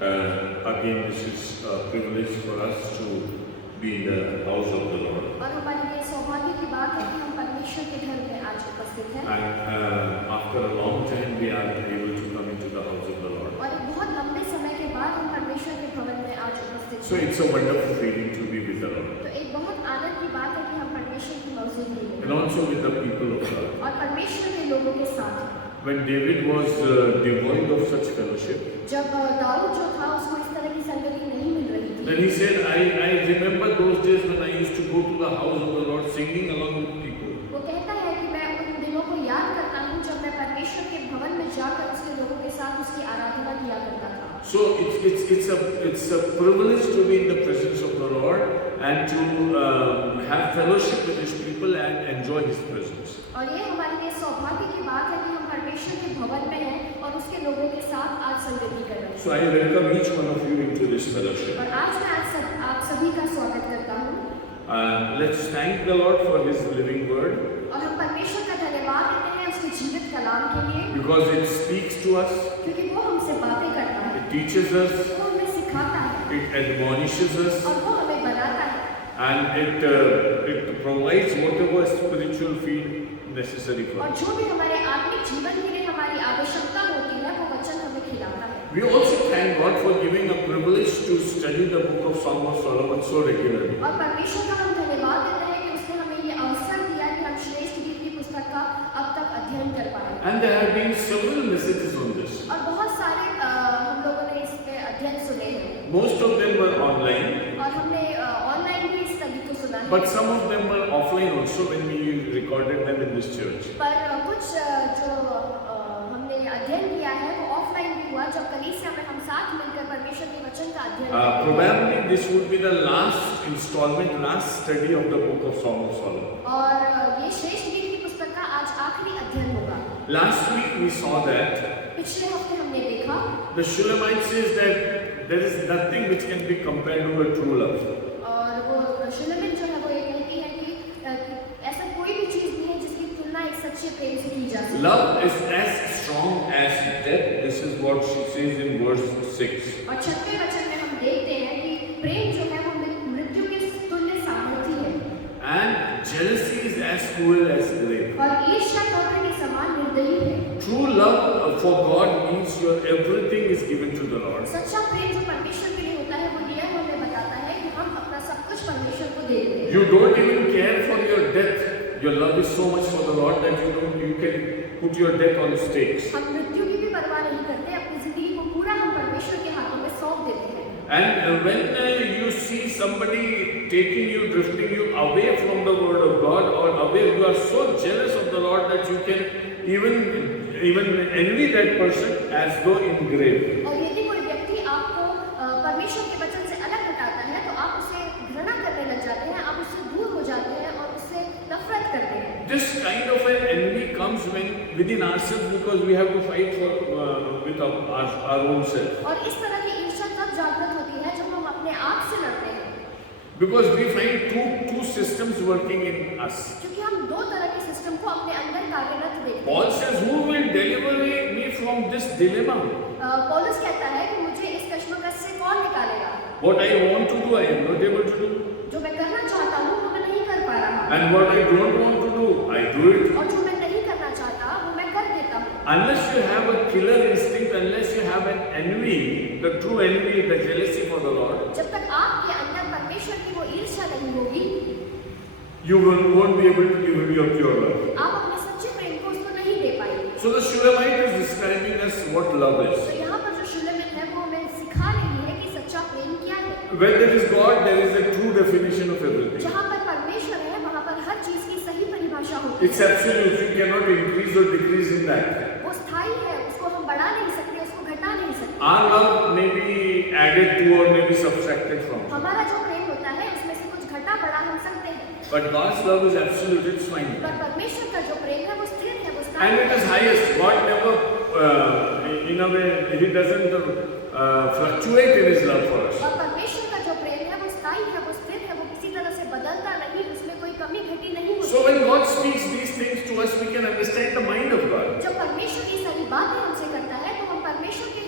Again, this is a privilege for us to be in the house of the Lord. और हमारे लिए सौभाग्य की बात है कि हम परमेश्वर के घर में आज उपस्थित हैं। And after a long time, we are able to come into the house of the Lord. और एक बहुत लंबे समय के बाद हम परमेश्वर के भवन में आज उपस्थित So हैं। it's a wonderful feeling to be with the Lord. तो एक बहुत आनंद की बात है कि हम परमेश्वर की मौजूदगी में And also with the people of God. और परमेश्वर के लोगों के साथ। When David was devoid of such fellowship, जब दाऊद जो था उसको इस तरह की संगति नहीं मिल रही थी, then he said, I remember those days when I used to go to the house of the Lord singing along with people. वो कहता है कि मैं उन दिनों को याद करता हूँ जब मैं परमेश्वर के भवन में जाकर उसके लोगों के साथ उसकी आराधना किया करता था। So it's a privilege to be in the presence of the Lord and to have fellowship with His people and enjoy His presence. और ये हमारे लिए सौभाग्य की बात है कि हम परमेश्वर के भवन में हैं और उसके लोगों के साथ आज संगति कर रहे हैं। So I welcome each one of you into this fellowship. और आज मैं आप सभी का स्वागत करता हूँ। Let's thank the Lord for His living word. और हम परमेश्वर का धन्यवाद देते हैं उसके जीवित कलाम के लिए, Because it speaks to us, क्योंकि वो हमसे बातें करता है, it teaches us, वो हमें सिखाता है it admonishes us, और वो हमें बनाता है and it provides whatever spiritual feed necessary for और us. जो भी हमारे आत्मिक जीवन के लिए हमारी आवश्यकता होती है वो वचन हमें खिलाता है। We also thank God for giving a privilege to study the book of Song of Solomon so regularly. और परमेश्वर का हम धन्यवाद देते हैं कि उसने हमें ये अवसर दिया कि हम श्रेष्ठ गीत की पुस्तक का अब तक अध्ययन कर पाए। And there have been several messages on this. और बहुत सारे हम लोगों ने इस पे अध्ययन सुने हैं Most of them were online, और हमने ऑनलाइन भी इस सभी को सुना है, but some of them were offline also when we recorded them in this church. पर कुछ जो हमने अध्ययन किया है वो ऑफलाइन भी हुआ जब कलीसिया में हम साथ मिलकर परमेश्वर के वचन का अध्ययन करते हैं। Probably this would be the last installment, last study of the book of Song of Solomon. और ये श्रेष्ठ गीत की पुस्तक का आज आखिरी अध्ययन होगा। Last week we saw that पिछले हफ्ते हमने देखा the Shulamite says that there is nothing which can be compared to a true love. और वो शुलेमित जो है वो ये कहती है कि ऐसा कोई भी चीज नहीं है जिसकी तुलना एक सच्चे प्रेम से की जा सके। Love is as strong as death. This is what she says in verse 6. और 6वें वचन में हम देखते हैं कि प्रेम जो है वो मृत्यु के तुल्य सामर्थी है And jealousy is as cruel as grave. और ईर्ष्या कब्र के समान निर्दयी है। True love for God means your everything is given to the Lord. सच्चा प्रेम जो परमेश्वर के लिए होता है वो यह हमें बताता है कि हम अपना सब कुछ परमेश्वर को दे देते हैं। You don't even care for your death. Your love is so much for the Lord that you can put your death on stakes. हम मृत्यु की भी परवाह नहीं करते, अपनी जिंदगी को पूरा हम परमेश्वर के हाथों में सौंप देते हैं। And when you see somebody taking you, drifting you away from the word of God or away, you are so jealous of the Lord that you can even envy that person as though in grave. और यदि कोई व्यक्ति आपको परमेश्वर के वचन से अलग हटाता है तो आप उसे घृणा करने लग जाते हैं, आप उससे दूर हो जाते हैं और उससे नफरत करते हैं। This kind of an envy comes when within ourselves because we have to fight for with our own self. और इस तरह की ईर्ष्या तब जागृत होती है जब हम अपने आप से लड़ते हैं, Because we find two systems working in us. क्योंकि हम दो तरह के सिस्टम को अपने अंदर कार्यरत देखते हैं। Paul says, "Who will deliver me from this dilemma? पौलुस कहता है कि मुझे इस कश्मकश से कौन निकालेगा? What I want to do, I am not able to do, जो मैं करना चाहता हूँ वो मैं नहीं कर पा रहा, and what I don't want to do, I do it." और जो मैं नहीं करना चाहता वो मैं कर देता हूँ। Unless you have a killer instinct, unless you have an envy, the true envy, the jealousy for the Lord, जब तक आपके अंदर परमेश्वर की वो ईर्ष्या नहीं होगी, you won't be able to give your pure love. आप अपने सच्चे प्रेम को उसको नहीं दे पाएंगे। So the Shulamite is describing us what love is. तो यहाँ पर जो शुलेमित है वो हमें सिखा रही है कि सच्चा प्रेम क्या है। Where there is God, there is a true definition of everything. जहाँ पर परमेश्वर है वहाँ पर हर चीज की सही परिभाषा होती It's है। absolute. You cannot increase or decrease in that. वो स्थायी है, उसको हम बढ़ा नहीं सकते, उसको घटा नहीं सकते। Our love may be added to or may be subtracted from. हमारा जो प्रेम होता है उसमें से कुछ घटा बढ़ा हम सकते हैं, But God's love is absolute. It's fine. पर परमेश्वर का जो प्रेम है वो स्थिर है, वो And स्थायी it is है। highest. God never, in a way, He doesn't fluctuate in His love for us. और परमेश्वर का जो प्रेम है वो स्थायी है, वो स्थिर है, वो किसी तरह से बदलता नहीं, उसमें कोई कमी घटी नहीं होती। So when God speaks these things to us, we can understand the mind of God. जब परमेश्वर ये सारी बातें हमसे करता है तो हम परमेश्वर के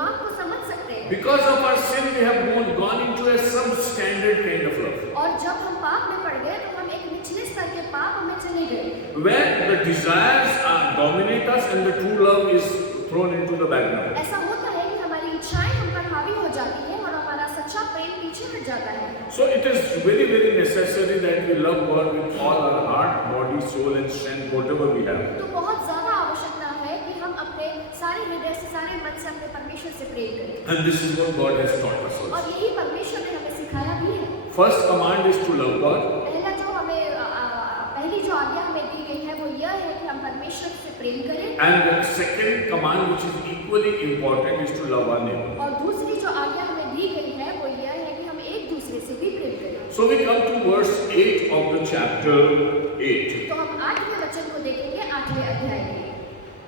दिमाग को समझ सकते हैं। Because of our sin, we have gone into a substandard kind of love, और जब हम पाप में पड़ गए तो हम एक निचले स्तर के पाप में चले गए, where the desires dominate us and the true love is thrown into the background. ऐसा होता है कि हमारी इच्छाएं हम पर हावी हो जाती हैं और हमारा सच्चा प्रेम पीछे हट जाता है। So it is very, very necessary that we love God with all our heart, body, soul and strength, whatever we have. तो बहुत ज्यादा आवश्यकता है कि हम अपने सारे हृदय से, सारे मन से अपने परमेश्वर से प्रेम करें। And this is what God has taught us also. और यही परमेश्वर ने हमें सिखाया भी है। First command is to love God. पहला जो हमें पहली जो आज्ञा हमें दी गई है वो यह है कि हम परमेश्वर से प्रेम करें। And the second command, which is equally important, is to love our neighbor. और दूसरी जो आज्ञा हमें दी गई है वो यह है कि हम एक दूसरे से भी प्रेम करें। So we come to verse 8 of the chapter 8. तो हम 8वें वचन को देखेंगे 8वें अध्याय में।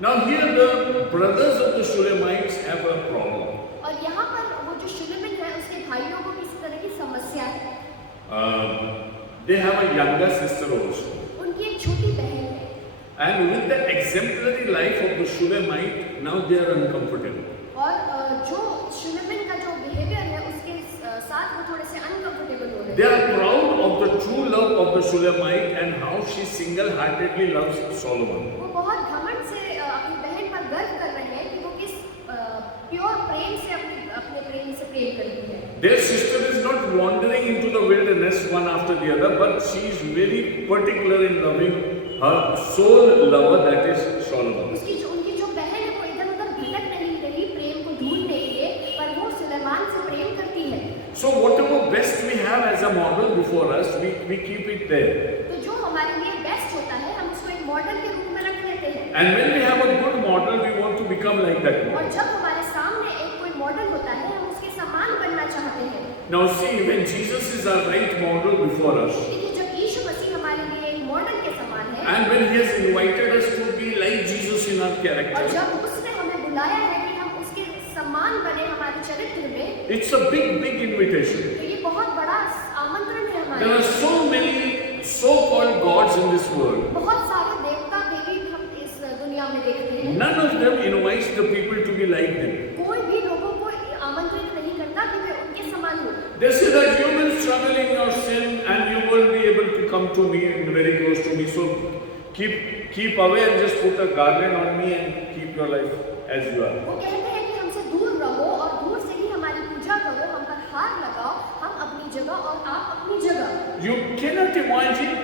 Now here the brothers of the Shulamites have a problem. और यहाँ पर वो जो शुलेमिन है उसके भाइयों को किसी तरह की समस्या है। They have a younger sister also. उनकी एक छोटी बहन है And with the exemplary life of the Shulamite, now they are uncomfortable. और जो शुलेमिन का जो बिहेवियर है उसके साथ वो थोड़े से अनकंफर्टेबल हो रहे They हैं। are proud of the true love of the Shulamite and how she single-heartedly loves Solomon. वो बहुत घमंड से अपनी बहन पर गर्व कर रहे हैं कि वो किस प्योर प्रेम से अपने प्रेमी से प्रेम करती है। Their sister is not wandering into the wilderness one after the other, but she is very particular in loving her soul lover, that is Solomon. उनकी जो बहन है वो इधर-उधर भटक नहीं रही प्रेम को ढूंढने के लिए, पर वो सुलेमान से प्रेम करती है। So whatever best we have as a model before us, we keep it there. तो जो हमारे लिए बेस्ट होता है हम उसको एक मॉडल के रूप में रख लेते हैं। And when we have a good model, we want to become like that और model. जब हमारे सामने एक कोई मॉडल होता है हम उसके समान बनना चाहते हैं। Now see, when Jesus is our right model before us, देखिए जब यीशु मसीह हमारे लिए एक मॉडल के समान है and when He has invited us to be like Jesus in our और character, जब उसने हमें बुलाया है कि हम उसके समान बने हमारे चरित्र में, it's a big, big invitation. तो ये बहुत बड़ा आमंत्रण है हमारे There are लिए। so many so-called gods in this world. बहुत सारे देवता देवी हम इस दुनिया में देखते हैं। None of them invites the people to be like them. कोई भी लोगों को आमंत्रित नहीं करता कि वे उनके समान हो। They say that you will struggle in your sin and you will be able to come to me and very close to me. So keep away and just put a garland on me and keep your life as you are. वो कहते हैं कि हमसे दूर रहो और दूर से ही हमारी पूजा करो, हम पर हार लगाओ, हम अपनी जगह और आप अपनी जगह। You cannot imagine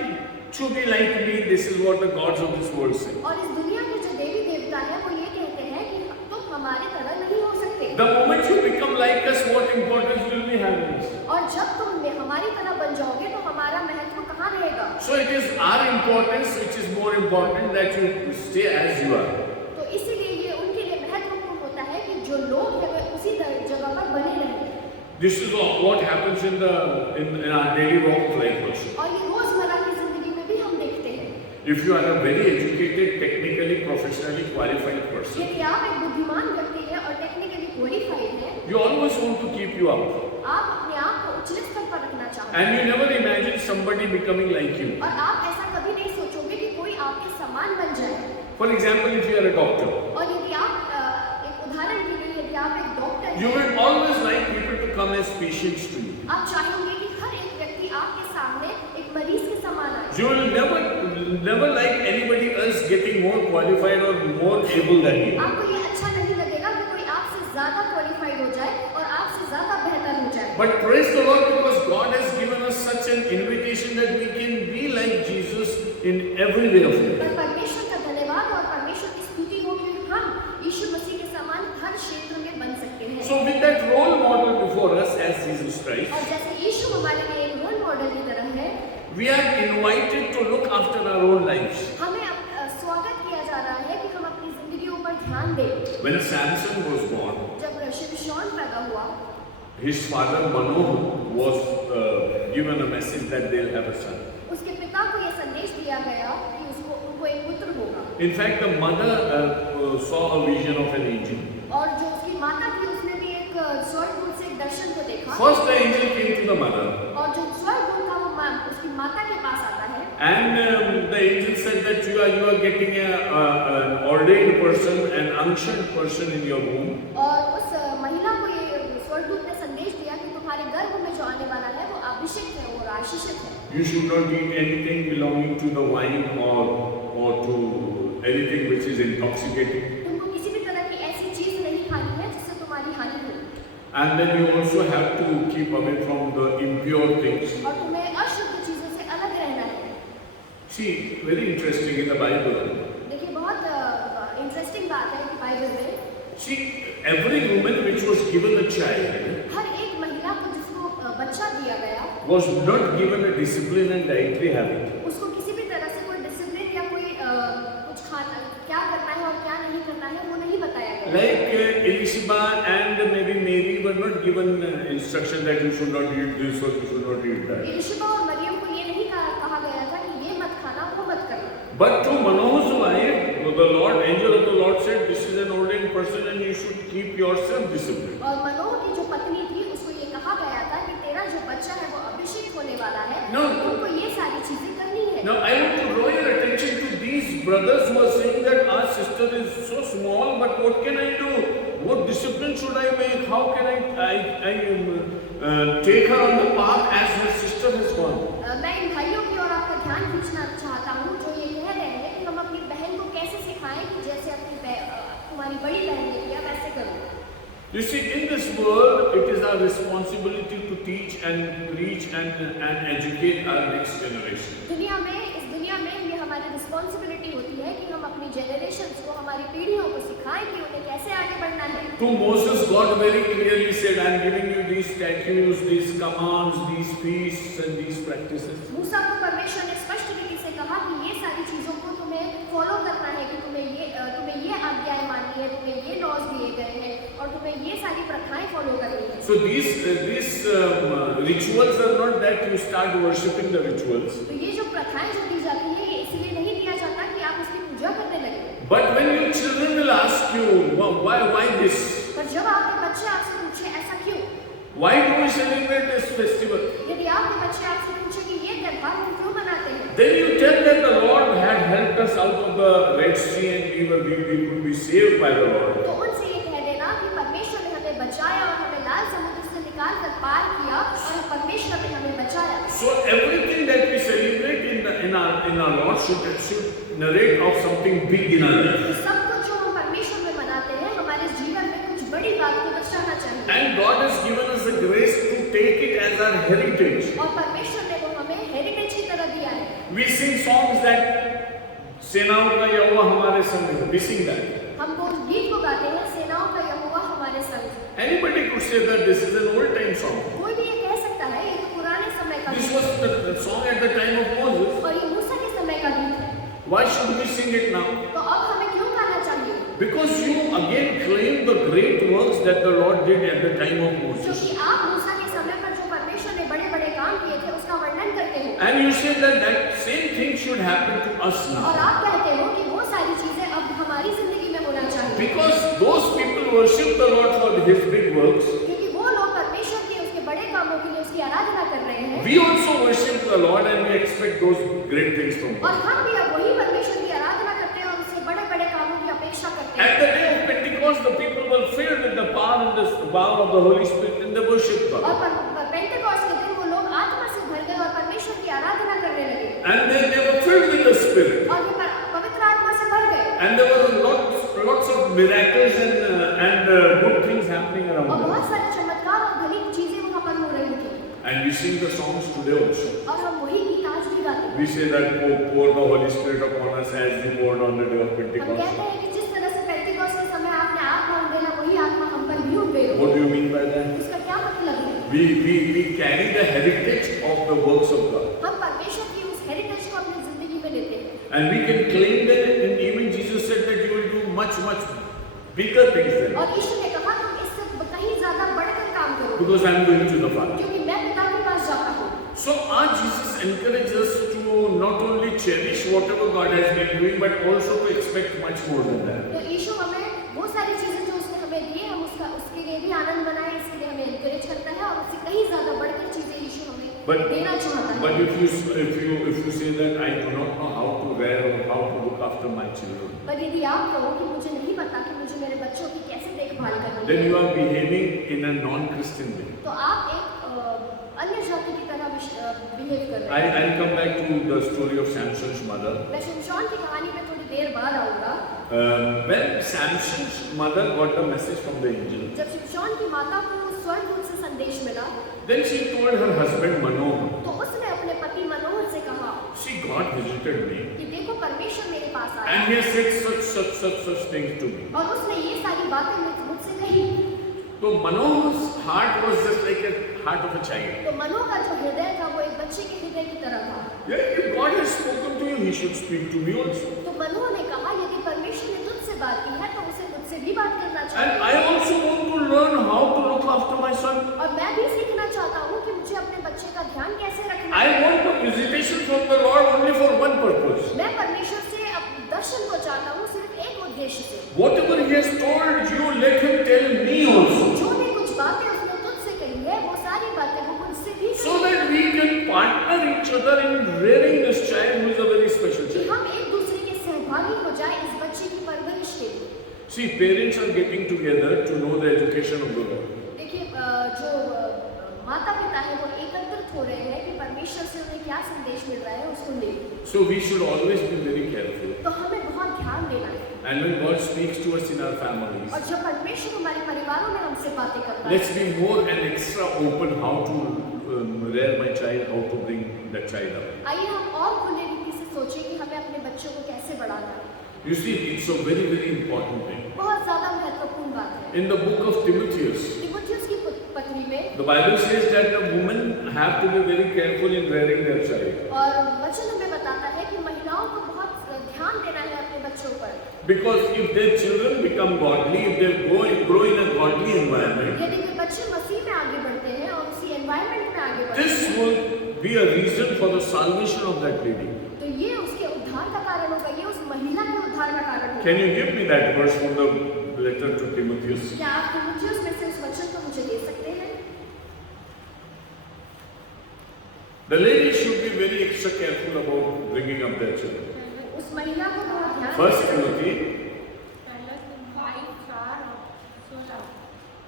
to be like me. This is what the gods of this world say. और इस दुनिया के जो देवी देवता है वो ये कहते हैं कि तुम हमारे तरह नहीं हो सकते। The moment you become like us, what importance will we have in us? और जब तुम हमारी तरह बन जाओगे तो हमारा महत्व कहाँ रहेगा? So it is our importance which is more important that you stay as you are. तो इसीलिए ये उनके लिए महत्वपूर्ण होता है कि जो लोग हैं वे उसी जगह पर बने रहें। This is what happens in our daily walk of life also. और ये रोजमर्रा की जिंदगी में भी हम देखते हैं। If you are a very educated, technically, professionally qualified person, यदि आप एक बुद्धिमान व्यक्ति हैं और टेक्निकली क्वालिफाइड हैं, you always want to keep you up. आप अपने आप को उच्च स्तर पर रखना चाहते हैं। And you never imagine somebody becoming like you. और आप ऐसा कभी नहीं सोचोगे कि कोई आपके समान बन जाए। For example, if you are a doctor, और यदि आप एक उदाहरण के लिए यदि आप एक डॉक्टर you हैं, will always like people to come as patients to you. आप चाहेंगे कि हर एक व्यक्ति आपके सामने एक मरीज के समान आए। You will never like anybody else getting more qualified or more able than you. आपको ये अच्छा नहीं लगेगा कि कोई आपसे ज्यादा क्वालिफाइड हो जाए और आपसे ज्यादा बेहतर हो जाए। But praise the Lord, because God has given us such an invitation that we can be like Jesus in every way of life. पर परमेश्वर का धन्यवाद और परमेश्वर की स्तुति हो कि हम यीशु मसीह के समान हर क्षेत्र में बन सकते हैं। So with that role model before us as Jesus Christ, और जैसे यीशु हमारे लिए एक रोल मॉडल की तरह है, we are invited to look after our own lives. हमें स्वागत किया जा रहा है कि हम अपनी जिंदगियों पर ध्यान दें। When Samson was born, जब शिमशोन पैदा हुआ, his father Manoah was given a message that they'll have a son. उसके पिता को यह संदेश दिया गया कि उनको एक पुत्र होगा। In fact, the mother saw a vision of an angel. और जो उसकी माता थी उसने भी एक स्वर्गदूत से एक दर्शन को देखा। First, the angel came to the mother, और जो स्वर्गदूत था वो उसकी माता के पास आता है। and the angel said that you are getting an ordained person, an unctioned person in your womb. और उस You should not eat anything belonging to the wine or to anything which is intoxicating. तुमको किसी भी तरह की ऐसी चीज नहीं खानी है जिससे तुम्हारी हानि हो। And then you also have to keep away from the impure things. और तुम्हें अशुद्ध चीजों से अलग रहना है। See, very interesting in the Bible. देखिए बहुत इंटरेस्टिंग बात है कि बाइबल में See, every woman which was given a child हर एक महिला को जिसको बच्चा दिया गया was not given a discipline and dietary habit. उसको किसी भी तरह से कोई डिसिप्लिन या कोई कुछ खाना क्या करना है और क्या नहीं करना है वो नहीं बताया गया। Like Elishama and maybe Mary were not given instruction that you should not eat this or you should not eat that. Elisheba और मरियम को ये नहीं कहा गया था कि ये मत खाना वो मत करना। But to Manoah's wife, the Lord, angel of the Lord said, this is an ordained person and you should keep yourself disciplined. और मनोह की जो पत्नी थी उसको ये कहा गया था कि तेरा जो बच्चा है वो अभिषेक होने वाला है। No. तुमको ये सारी चीजें करनी है। Now I want to draw your attention to these brothers who are saying that our sister is so small, but what can I do? What discipline should I make? How can I take her on the path as her sister has gone? मैं इन भाइयों की ओर आपका ध्यान खींचना चाहता हूँ जो ये कह रहे हैं कि हम अपनी बहन को कैसे सिखाएं कि जैसे तुम्हारी बड़ी बहन ने किया वैसे करो। You see, in this world, it is our responsibility to teach and preach and educate our next generation. इस दुनिया में ये हमारी रिस्पॉन्सिबिलिटी होती है कि हम अपनी जनरेशंस को हमारी पीढ़ियों को सिखाएं कि उन्हें कैसे आगे बढ़ना है। To Moses, God very clearly said, I am giving you these statutes, these commands, these feasts and these practices. मूसा को परमेश्वर ने स्पष्ट रीति से कहा कि ये सारी चीजों को तुम्हें फॉलो करना है कि तुम्हें ये आज्ञाएं माननी है, तुम्हें ये लॉज दिए गए हैं और तुम्हें ये सारी प्रथाएं फॉलो करनी है। So these rituals are not that you start worshipping the rituals. तो ये जो प्रथाएं जो दी जाती है ये इसलिए नहीं दिया जाता कि आप उसकी पूजा करने लगे। But when your children will ask you, why this? पर जब आपके बच्चे आपसे पूछे ऐसा क्यों? Why do we celebrate this festival? यदि आपके बच्चे आपसे पूछे कि ये त्योहार हम क्यों मनाते हैं? Then you tell that the Lord had helped us out of the Red Sea and we could be saved by the Lord. तो उनसे ये कह देना कि परमेश्वर ने हमें बचाया और हमें लाल समुद्र से निकाल कर पार किया और परमेश्वर ने हमें बचाया। So everything that we celebrate in our Lord should narrate of something big in our life. तो सब कुछ जो हम परमेश्वर में मनाते हैं हमारे जीवन में कुछ बड़ी बात को दर्शाना चाहिए। And God has given us the grace to take it as our heritage. और परमेश्वर ने वो हमें हेरिटेज की तरह दिया है। We sing songs that सेनाओं का यहोवा हमारे संग है. We sing that. हम वो गीत को गाते हैं सेनाओं का यहोवा हमारे संग है। Anybody could say that this is an old time song. कोई भी ये कह सकता है ये तो पुराने समय का This गीत was the song at the time of Moses. और ये मूसा के समय का गीत है। Why should we sing it now? तो अब हमें क्यों गाना चाहिए? Because you again claim the great works that the Lord did at the time of Moses. क्योंकि आप मूसा के समय पर जो परमेश्वर ने बड़े-बड़े काम किए थे उसका वर्णन करते हो। And you say that same thing should happen to us और now. आप कहते हो कि वो सारी चीजें अब हमारी जिंदगी में होना चाहिए। Because those people worship the Lord for His big works. क्योंकि वो लोग परमेश्वर के उसके बड़े कामों के लिए उसकी आराधना कर रहे हैं। We also worship the Lord and we expect those great things from और Him. हम भी अब वही परमेश्वर की आराधना करते हैं और उससे बड़े-बड़े कामों की अपेक्षा करते At हैं। the day of Pentecost, the people were filled with the power of the Holy Spirit and they worshiped और God. पेंटेकोस्ट के दिन वो लोग आत्मा से भर गए और परमेश्वर की आराधना करने लगे। And they were filled with the Spirit. और वे पवित्र आत्मा से भर गए। And there were lots of miracles and good things happening और around them. बहुत सारे चमत्कार और भली चीजें वहाँ पर हो रही थी। And we sing the songs today also. और हम वही गीत आज भी गाते हैं। We say that pour the Holy Spirit upon us as you poured on the day of हम Pentecost. कहते हैं कि जिस तरह से पेंटेकोस्ट के समय आपने आत्मा उंडेला वही आत्मा हम पर भी उंडे हो। What do you mean by that? इसका क्या मतलब है? We carry the heritage of the works of God. हम परमेश्वर की उस हेरिटेज को अपनी जिंदगी में लेते हैं। And we can claim that, and even Jesus said that you will do much bigger things than और यीशु ने कहा तुम इससे कहीं ज्यादा बढ़कर काम करो because I am going to the Father. क्योंकि मैं पिता के पास जाता हूँ। So our Jesus encourages us to not only cherish whatever God has been doing, but also to expect much more than that. तो यीशु हमें वो सारी चीजें जो उसने हमें दी है हम उसके लिए भी आनंद मनाएं, इसके लिए हमें एनकरेज करता है और उससे कहीं ज्यादा बढ़कर चीजें यीशु हमें देना चाहता है। But if you say that I do not know how to wear or how to look after my children, पर यदि आप कहो कि मुझे नहीं पता कि मुझे मेरे बच्चों की कैसे देखभाल करनी then है, you are behaving in a non-Christian way. तो आप एक अन्य जाति की तरह बिहेव कर रहे हैं। I'll come back to the story of Samson's mother. मैं शिमशोन की कहानी में थोड़ी देर बाद आऊंगा। When Samson's mother got the message from the angel, जब शिमशोन की माता को स्वर्गदूत से संदेश मिला, then she told her husband Manoah, तो उसने अपने पति मनोहर से कहा see, God visited me कि देखो परमेश्वर मेरे पास आया and he has said such things to me. और उसने ये सारी बातें मुझसे कही। So Manoah's heart was just like a heart of a child. तो मनो का जो हृदय था वो एक बच्चे के हृदय की तरह था। Yeah, if God has spoken to you, he should speak to me also. तो मनो ने कहा यदि परमेश्वर ने तुझसे बात की है तो उसे मुझसे भी बात करना And चाहिए। I also want to learn how to look after my son. और मैं भी सीखना चाहता हूँ कि मुझे अपने बच्चे का ध्यान कैसे रखना I है। want a visitation from the Lord only for one purpose. मैं परमेश्वर से दर्शन को चाहता हूँ सिर्फ एक उद्देश्य से। Whatever he has told you, let him tell me also. जो भी कुछ बातें उसने तुझसे कही है वो सारी बातें वो मुझसे भी So that we can partner each other in rearing this child who is a very special कि child. हम एक दूसरे के सहभागी हो जाए इस बच्चे की परवरिश के लिए। See, parents are getting together to know the education of the Lord. देखिए जो माता पिता है वो एकत्रित हो रहे हैं कि परमेश्वर से उन्हें क्या संदेश मिल रहा है उसको लेकर। So we should always be very careful. तो हमें बहुत ध्यान देना है। And when God speaks to us in our families, और जब परमेश्वर हमारे परिवारों में हमसे बातें करता है, let's be more and extra open how to rear my child, how to bring that child up. आइए हम और खुले रीति से सोचें कि हमें अपने बच्चों को कैसे बढ़ाना है। You see, it's a very, very important thing. बहुत ज्यादा महत्वपूर्ण बात है। In the book of Timothy, तीमुथियुस की पत्री में the Bible says that the women have to be very careful in rearing their child. और वचन हमें बताता है कि महिलाओं को बहुत ध्यान देना है अपने बच्चों पर। Because if their children become godly, if they grow in a godly environment, यदि वे बच्चे मसीह में आगे बढ़ते हैं और उसी एनवायरनमेंट में आगे बढ़ते this हैं, will be a reason for the salvation of that lady. तो ये उसके उद्धार का कारण होगा, ये उस महिला के उद्धार का कारण होगा। Can you give me that verse from the letter to Timothy? क्या आप तीमुथियुस में से उस वचन को मुझे दे सकते हैं? The lady should be very extra careful about bringing up their children. उस महिला को बहुत ध्यान First Timothy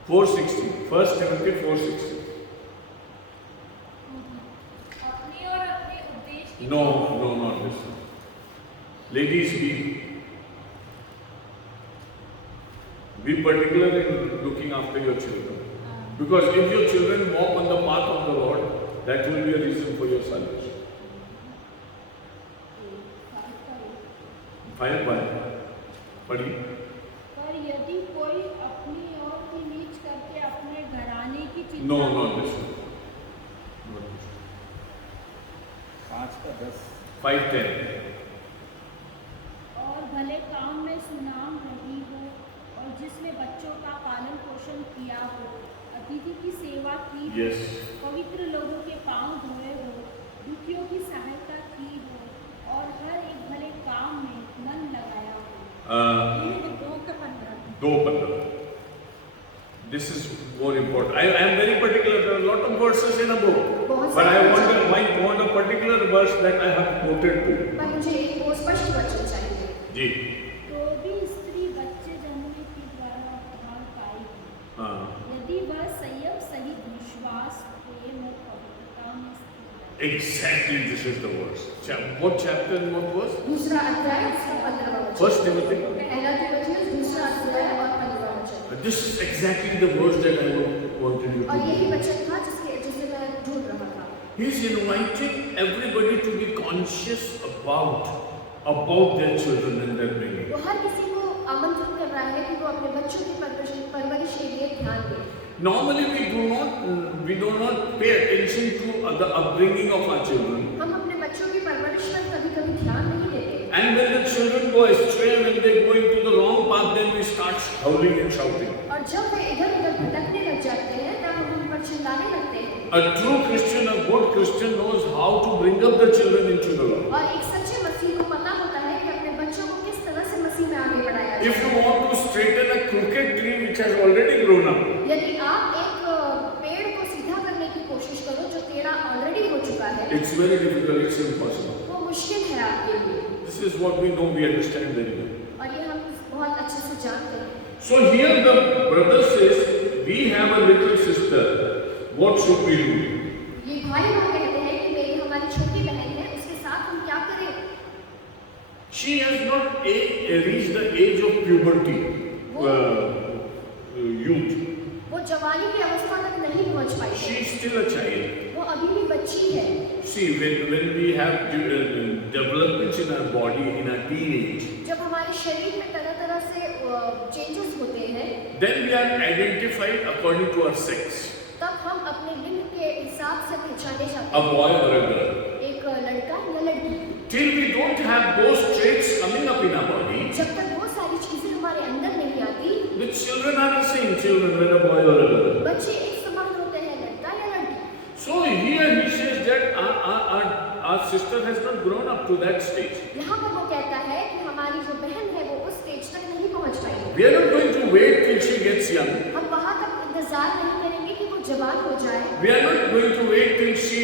4:16. First Timothy 4:16. No, not this one. Ladies, be particular in looking after your children. Because if your children walk on the path of the Lord, that will be a reason for your salvation. 5 पढ़िए। पर यदि कोई अपनी ओर की नीच करके अपने घराने की चिंता No, not this one. 5:10. और भले काम में सुनाम रही हो और जिसने बच्चों का पालन पोषण किया हो, अतिथि की सेवा की हो, Yes. पवित्र लोगों के पांव धोए हो, दुखियों की सहायता की हो और हर एक भले काम में मन लगाया हो। 2:15. This is more important. I am very particular. There are a lot of verses in a book, but I want a particular verse that I have quoted to. पर मुझे एक वो स्पष्ट वचन चाहिए। जी। तो भी स्त्री बच्चे जन्मने के द्वारा उद्धार पाएगी, हाँ। यदि वह संयम सहित विश्वास, प्रेम और पवित्रता में स्थिर है। Exactly, this is the verse. What chapter and what verse? दूसरा अध्याय उसका 15वां वचन। First Timothy. पहला तीमुथियुस दूसरा अध्याय और 15वां वचन। This is exactly the verse that I wanted you to और यही know. वचन था जिसे मैं ढूंढ रहा था। He is inviting everybody to be conscious about their children and their bringing. वो हर किसी को आमंत्रित कर रहा है कि वो अपने बच्चों की परवरिश के लिए ध्यान दें। Normally we do not pay attention to the upbringing of our children. हम अपने बच्चों की परवरिश पर कभी-कभी ध्यान नहीं देते। And when the children go astray, when they go into the wrong path, then we start howling and shouting. और जब वे इधर-उधर भटकने लग जाते हैं तब हम उन पर चिल्लाने लगते हैं। A true Christian, a good Christian knows how to bring up the children into the Lord. और एक सच्चे मसीह को पता होता है कि अपने बच्चों को किस तरह से मसीह में आगे बढ़ाया जाए। If you want to straighten a crooked tree which has already grown up, यदि आप एक पेड़ को सीधा करने की कोशिश करो जो टेढ़ा ऑलरेडी हो चुका है, it's very difficult, it's impossible. वो मुश्किल है आपके लिए। This is what we know, we understand very well. और ये हम बहुत अच्छे से जानते हैं। So here the brother says, we have a little sister, what should we do? ये भाई लोग कहते हैं कि मेरी She has not reached the age of puberty, youth. वो जवानी की अवस्था तक नहीं पहुंच पाई She है। is still a child. वो अभी भी बच्ची है। See, when we have developments in our body in our teenage, जब हमारे शरीर में तरह-तरह से चेंजेस होते हैं, then we are identified according to our sex, तब हम अपने लिंग के हिसाब से पहचाने a जाते हैं, boy or a girl. एक लड़का या लड़की। Till we don't have those traits coming up in our body, जब तक वो सारी चीजें हमारे अंदर नहीं आती, the children are the same children, whether a boy or a girl. बच्चे एक समान होते हैं, लड़का या लड़की। So here he says that our sister has not grown up to that stage. यहाँ पर वो कहता है कि हमारी जो बहन है वो उस स्टेज तक नहीं पहुँच पाई। We are not going to wait till she gets young. हम वहाँ तक इंतजार नहीं करेंगे कि वो जवान हो जाए, We are not going to wait till she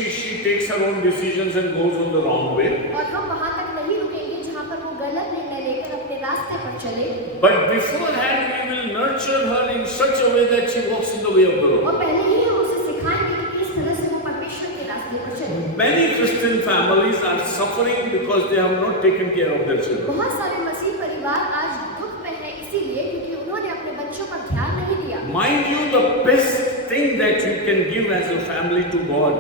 takes her own decisions and goes on the wrong way. और हम वहाँ तक नहीं रुकेंगे जहाँ पर वो गलत निर्णय लेकर अपने रास्ते पर चले। But beforehand we will nurture her in such a way that she walks in the way of the Lord. और पहले ही हम उसे सिखाएंगे कि किस तरह से वो परमेश्वर के रास्ते पर चले। Many Christian families are suffering because they have not taken care of their children. बहुत सारे मसीह परिवार आज दुख में हैं इसीलिए क्योंकि उन्होंने अपने बच्चों पर ध्यान नहीं दिया। Mind you, the best thing that you can give as a family to God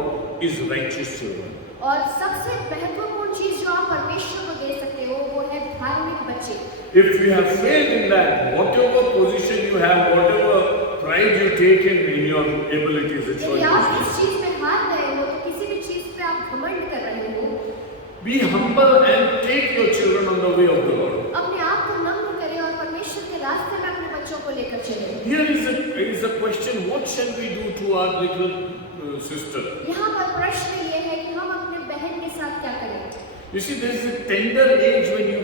is righteous children. और सबसे महत्वपूर्ण चीज जो आप परमेश्वर को दे सकते हो वो है धार्मिक बच्चे। If you have failed in that, whatever position you have, whatever pride you take in your abilities, it's all यदि आप useless. इस चीज में हार गए हो तो किसी भी चीज पे आप घमंड कर रहे हो, Be humble and take your children on the way of the Lord. अपने आप को नम्र करें और परमेश्वर के रास्ते में अपने बच्चों को लेकर चलें। Here is a question: what shall we do to our little sister? यहाँ पर प्रश्न ये है कि हम अपने बहन के साथ क्या करें। You see, there is a tender age when you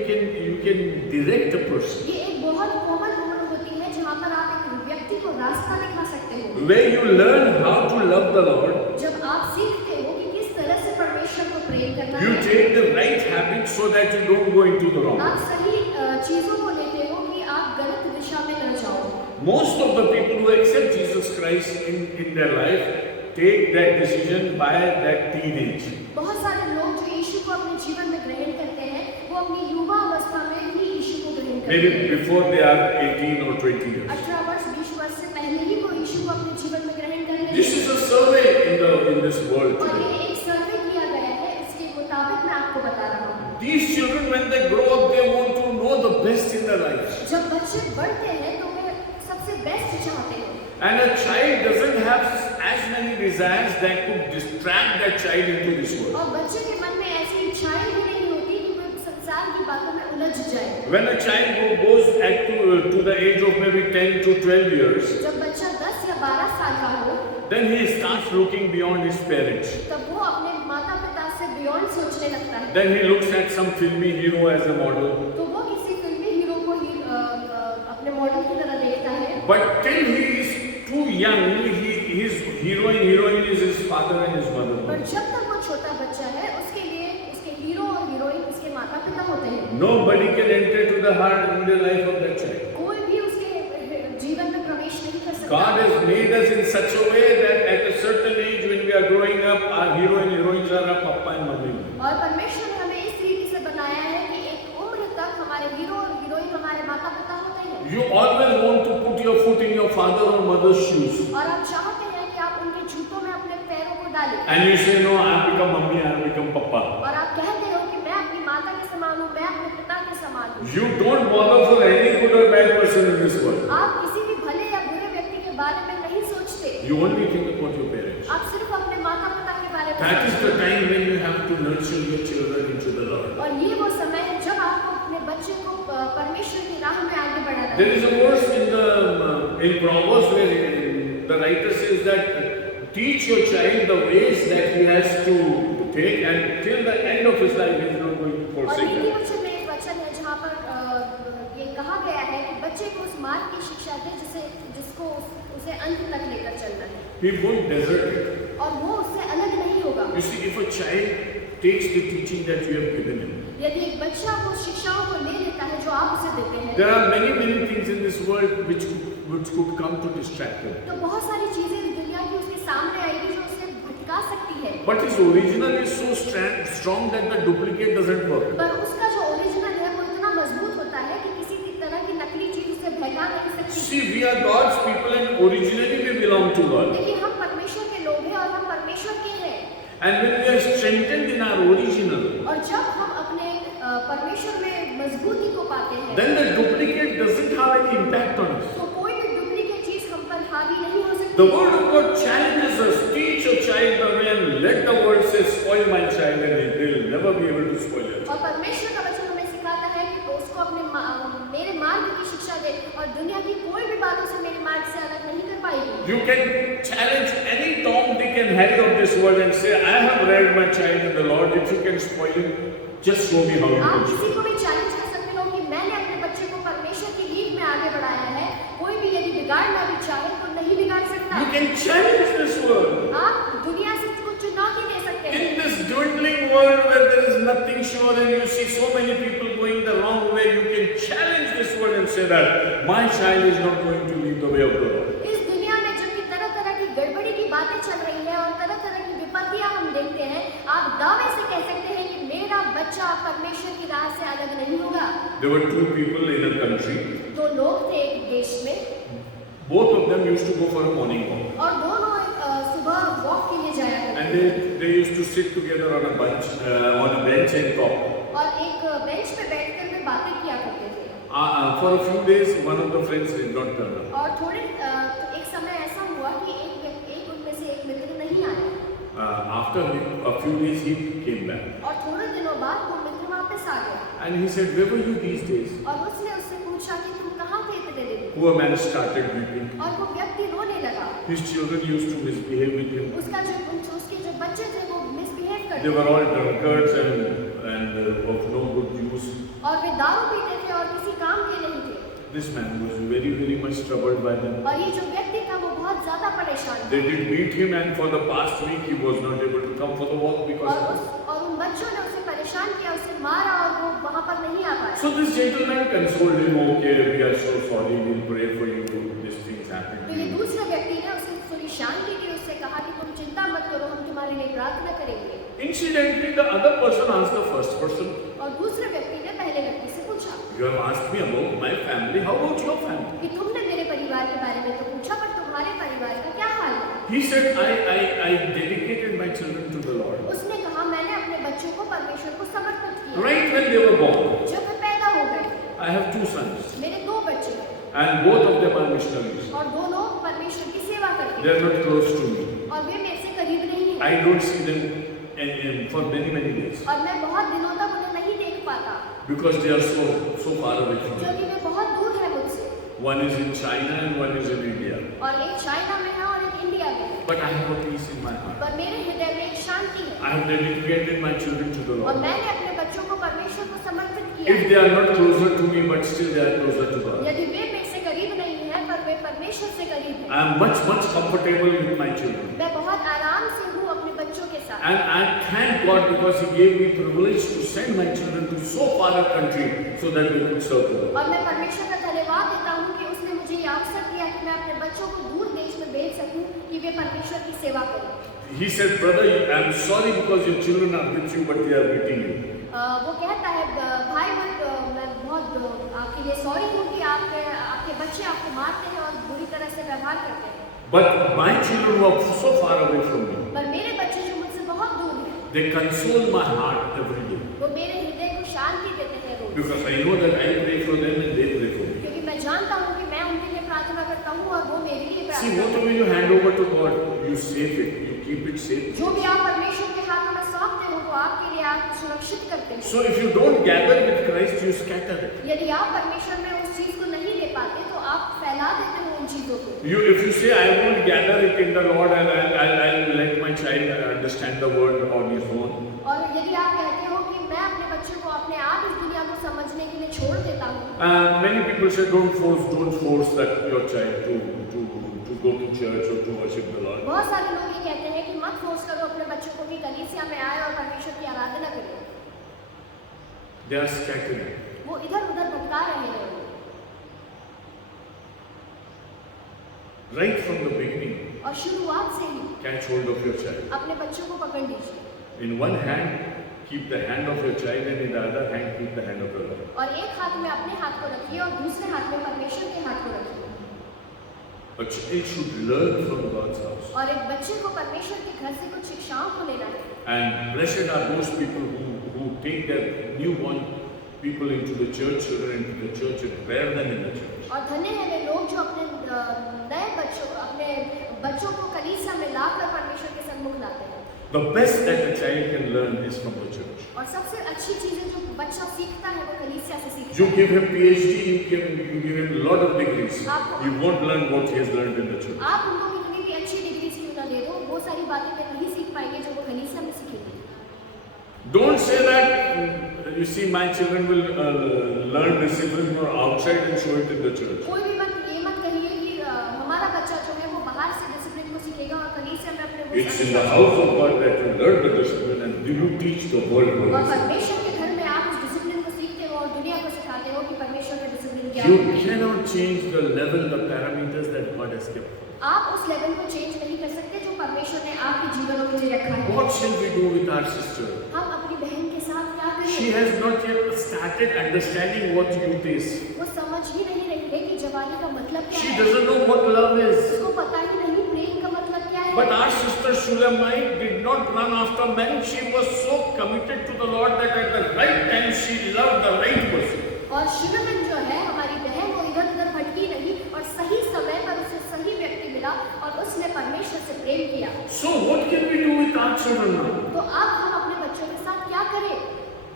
can direct a person, ये एक बहुत कोमल उम्र होती है जहाँ पर आप एक व्यक्ति को रास्ता दिखा सकते हो। where you learn how to love the Lord. जब आप सीखते हो कि किस तरह से परमेश्वर को प्रेम करना You है, take the right habits so that you don't go into the wrong. आप सही चीजों को लेते हो कि आप गलत दिशा में न जाओ। Most of the people who accept Jesus Christ in their life take that decision by that teenage. बहुत सारे लोग जो यीशु को अपने जीवन में ग्रहण करते हैं वो अपनी युवा अवस्था में ही यीशु को ग्रहण करते Maybe हैं। before they are 18 or 20 years. 18 वर्ष 20 वर्ष से पहले ही वो यीशु को अपने जीवन में ग्रहण कर लेते This is a survey in this world और today. ये एक सर्वे किया गया है, इसके मुताबिक मैं आपको बता रहा हूँ। These children, when they grow up, they want to know the best in their lives. जब बच्चे बढ़ते हैं तो वे सबसे बेस्ट चाहते हैं And a child doesn't have as many desires that could distract that child into this world. और बच्चे के मन में ऐसी इच्छाएं भी नहीं होती कि वो संसार की बातों में उलझ जाए। When a child goes to the age of maybe 10 to 12 years, जब बच्चा 10 या 12 साल का हो then he starts looking beyond his parents. तब वो अपने माता पिता से बियॉन्ड सोचने लगता है। Then he looks at some filmy hero as a model. तो वो किसी फिल्मी हीरो को ही अपने मॉडल की तरह देखता है। But till he is too young, his heroine is his father and his mother. पर जब तक वो छोटा बच्चा है उसके लिए उसके हीरो और हीरोइन उसके माता पिता होते हैं। Nobody can enter to the heart and the life of that child. कोई भी उसके जीवन में प्रवेश नहीं कर सकता। God has made us in such a way that at a certain age when we are growing up, our hero and heroines are our papa and mummy. और परमेश्वर ने हमें इस रीति से बनाया है कि एक उम्र तक हमारे हीरो और हीरोइन हमारे माता पिता होते हैं। You always want to put your foot in your father or mother's shoes. और आप चाहते हैं कि आप उनके जूतों में अपने पैरों को डालें। And you say, no, I have become mummy, I have become papa. और आप कहते हो कि मैं अपनी माता के समान हूँ, मैं अपने पिता के समान हूँ। You don't bother for any good or bad person in this world. आप किसी भी भले या बुरे व्यक्ति के बारे में नहीं सोचते। You only think about your parents. आप सिर्फ अपने माता पिता के बारे में That is सोचते the time when you have to nurture your children into the Lord. और ये वो समय है जब आपको अपने बच्चे को परमेश्वर की राह में आगे बढ़ाना There है। is a verse in Proverbs where the writer says that teach your child the ways that he has to take, and till the end of his life he is not going to और forsake नीति them. वचन में एक वचन है जहाँ पर ये कहा गया है कि बच्चे को उस मार्ग की शिक्षा दे जिसको उसे अंत तक लेकर चलना है He won't desert it. और वो उससे अलग नहीं होगा। You see, if a child takes the teaching that you have given him, यदि एक बच्चा वो शिक्षाओं को ले लेता है जो आप उसे देते हैं there are many things in this world which could come to distract him. तो बहुत सारी चीजें इस दुनिया की उसके सामने आएगी जो उसे भटका सकती है। But his original is so strong that the duplicate doesn't work. पर उसका जो ओरिजिनल है वो See, we are God's people and originally we belong to God. देखिए हम परमेश्वर के लोग हैं और हम परमेश्वर के हैं। And when we are strengthened in our original, और जब हम अपने परमेश्वर में मजबूती को पाते हैं, then the duplicate doesn't have any impact on us. तो कोई भी डुप्लीकेट चीज हम पर हावी नहीं हो सकती। The word of God challenges us, teach your child the way and let the world say, spoil my child, and they will never be able to spoil your child. और परमेश्वर का वचन हमें सिखाता है कि उसको अपने मेरे मार्ग की शिक्षा दे और दुनिया की कोई भी बातों से मेरे मार्ग से अलग नहीं कर पाएगी। You can challenge any Tom, Dick and Harry of this world and say, I have reared my child in the Lord, if you can spoil him, just show me how you आप can spoil किसी को भी challenge कर सकते हो कि मैंने अपने बच्चे को परमेश्वर की लीग में आगे बढ़ाया है, कोई भी यदि बिगाड़ना भी चाहे तो नहीं बिगाड़ सकता। You can challenge this world. आप दुनिया से कुछ चुनौती दे सकते हैं। In this dwindling world where there is nothing sure and you see so many people going the wrong way, you can challenge this world and say that my child is not going to lead the way of the Lord. इस दुनिया में जबकि तरह तरह की गड़बड़ी की बातें चल रही है और तरह तरह की विपत्तियां हम देखते हैं, आप दावे से कह सकते हैं कि मेरा बच्चा परमेश्वर की राह से अलग नहीं होगा। There were two people in a country. दो लोग थे एक देश में Both of them used to go for a morning walk. और दोनों सुबह वॉक के लिए जाया करते And they used to sit together on a bench and talk. और एक बेंच पे बैठकर वे बातें किया करते थे। For a few days, one of the friends did not turn up. और एक समय ऐसा हुआ कि एक उनमें से एक मित्र नहीं आया After a few days, he came back. और थोड़े दिनों बाद वो मित्र वापस आ गया And he said, where were you these days? और उसने उससे पूछा कि तुम कहाँ थे इतने दिन? Poor man started weeping. और वो व्यक्ति रोने लगा। His children used to misbehave with him. उसके जो बच्चे थे वो मिसबिहेव करते They were थे all drunkards and of no good use. और वे दारू पीते थे और किसी काम के नहीं थे। This man was very, very much troubled by them. और ये जो व्यक्ति था वो बहुत ज्यादा परेशान था। They did beat him, and for the past week he was not able to come for the walk because of this. और उन बच्चों ने उसे परेशान किया, उसे मारा और वो वहाँ पर नहीं आ पाया। So this gentleman consoled him. Okay, we are so sorry. We'll pray for you. This thing is happening तो to ये you. दूसरे व्यक्ति ने उसे थोड़ी शांति दी, उससे कहा कि तुम चिंता मत करो, हम तुम्हारे लिए प्रार्थना करेंगे। Incidentally, the other person asked the first person, और दूसरे व्यक्ति ने पहले व्यक्ति से पूछा you have asked me about my family. How about your family? कि तुमने मेरे परिवार के बारे में तो पूछा, पर तुम्हारे परिवार का क्या हाल है? He said, I dedicated my children to the Lord. उसने कहा मैंने अपने बच्चों को परमेश्वर को समर्पित किया। Right when they were born. जब वे पैदा हो गए, I have two sons, मेरे दो बच्चे हैं and both of them are missionaries. और दोनों परमेश्वर की सेवा करते They हैं are not close to me. और वे मेरे से करीब नहीं हैं I don't see them for many days और मैं बहुत दिनों तक उन्हें नहीं देख पाता because they are so far away from me. क्योंकि वे बहुत दूर है मुझसे। One is in China and one is in India. और एक चाइना में है और एक इंडिया में है, But I have a peace in my heart. पर मेरे हृदय में एक शांति है I have dedicated my children to the और Lord. मैंने अपने बच्चों को परमेश्वर को समर्पित किया If है। they are not closer to me, but still they are closer to God. यदि वे मेरे से करीब नहीं है पर वे परमेश्वर से करीब I है। am much comfortable with my children. मैं बहुत आराम से हूँ अपने बच्चों के साथ And I thank God because He gave me privilege to send my children to so far a country so that they could serve the Lord. और मैं परमेश्वर का धन्यवाद देता हूँ कि उसने मुझे ये अवसर दिया कि मैं अपने बच्चों को दूर देश में भेज सकूँ कि वे परमेश्वर की सेवा करें। He said, brother, I am sorry because your children are with you, but they are beating you. वो कहता है भाई मैं बहुत आपके लिए सॉरी हूँ कि आपके बच्चे आपको मारते हैं और बुरी तरह से व्यवहार करते हैं। But my children were so far away from me. पर मेरे बच्चे जो मुझसे बहुत दूर हैं, They console my heart every day. वो मेरे हृदय को शांति देते हैं रोज। Because I know that I pray for them and they pray for me. क्योंकि मैं जानता हूँ कि मैं उनके लिए प्रार्थना करता हूँ और वो मेरे लिए See, प्रार्थना करते whatever you hand over to God, you save it, you keep it safe. हैं। जो भी आप परमेश्वर के हाथों में सौंपते हो वो आपके लिए आप सुरक्षित करते हैं। So if you don't gather with Christ, you scatter it. यदि आप परमेश्वर में उस चीज को नहीं ले पाते तो आप फैला देते हो उन चीजों को। If you say, I won't gather it in the Lord and I'll let my child understand the word on his own. और यदि आप कहते हो कि मैं अपने बच्चों को अपने आप इस दुनिया को समझने के लिए छोड़ देता हूँ, Many people say, don't force that your child to go to church or to worship the Lord. बहुत सारे लोग ये कहते हैं कि मत फोर्स करो अपने बच्चों को कि कलीसिया में आए और परमेश्वर की आराधना करें। They are scattering. वो इधर उधर भटका रहे हैं। Right from the beginning, और शुरुआत से ही catch hold of your child. अपने बच्चों को पकड़ लीजिए In one hand, keep the hand of your child, and in the other hand, keep the hand of your Lord. और एक हाथ में अपने हाथ को रखिए और दूसरे हाथ में परमेश्वर के हाथ को रखिए। A child should learn from God's house. और एक बच्चे को परमेश्वर के घर से कुछ शिक्षाओं को लेना है। And blessed are those people who take their newborn people into the church, children into the church and bear them in the church. और धन्य है वे लोग जो अपने नए बच्चों को कलीसिया में लाकर परमेश्वर के सम्मुख लाते हैं। The best that a child can learn is from the church. और सबसे अच्छी चीजें जो बच्चा सीखता है वो कलीसिया से सीखता You है। give him PhD, you give him a lot of degrees. He won't learn what he has learned in the church. आप उनको कितनी भी अच्छी डिग्री क्यों ना दे दो, वो सारी बातें वे नहीं सीख पाएंगे जो वो कलीसिया में सीखेंगे। Don't say that, you see, my children will learn discipline or outside and show it in the church. कोई भी ये मत कहिए कि हमारा बच्चा जो है वो बाहर से डिसिप्लिन को सीखेगा और कलीसिया में अपने It's in the house of God that you learn the discipline and you teach the world और what is. परमेश्वर के घर में आप उस डिसिप्लिन को सीखते हो और दुनिया को सिखाते हो कि परमेश्वर का डिसिप्लिन क्या You है। cannot change the level, the parameters that God has kept. आप उस लेवल को चेंज नहीं कर सकते जो परमेश्वर ने आपके जीवनों में रखा है। What shall we do with our sister? हम अपनी बहन के साथ क्या She करें? has not yet started understanding what youth is. वो समझ ही नहीं रही है कि जवानी का मतलब क्या She है। doesn't know what love is. उसको पता ही नहीं प्रेम का मतलब क्या है। But our sister Shulamite did not run after men. She was so committed to the Lord that at the right time she loved the right person. और Schulman जो है हमारी बहन वो इधर उधर भटकी नहीं और सही समय पर उसे सही व्यक्ति मिला और उसने परमेश्वर से प्रेम किया। So what can we do with our children now? तो अब हम अपने बच्चों के साथ क्या करें?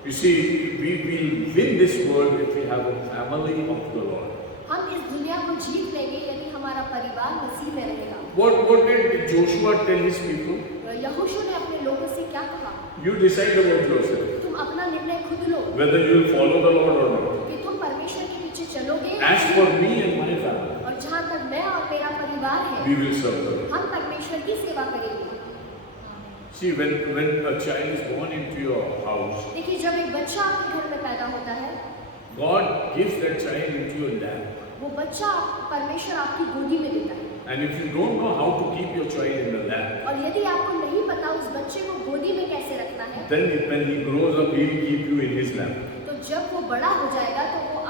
You see, we will win this world if we have a family of the Lord. हम इस दुनिया को जीत लेंगे यदि हमारा परिवार मसीह में रहेगा। What did Joshua tell his people? यहोशू ने अपने लोगों से क्या कहा? You decide about yourself, तुम अपना निर्णय खुद लो whether you will follow the Lord or not. कि तुम परमेश्वर के पीछे चलोगे As for me and my family, और जहाँ तक मैं और मेरा परिवार है we will serve the Lord. हम परमेश्वर की सेवा करेंगे। See, when a child is born into your house, देखिए जब एक बच्चा आपके घर में पैदा होता है God gives that child into your lap. वो बच्चा परमेश्वर आपकी गोदी में देता है And if you don't know how to keep your child in the lap, और यदि आपको नहीं पता उस बच्चे को गोदी में कैसे रखना है then when he grows up, he will keep you in his lap. तो जब वो बड़ा हो जाएगा तो वो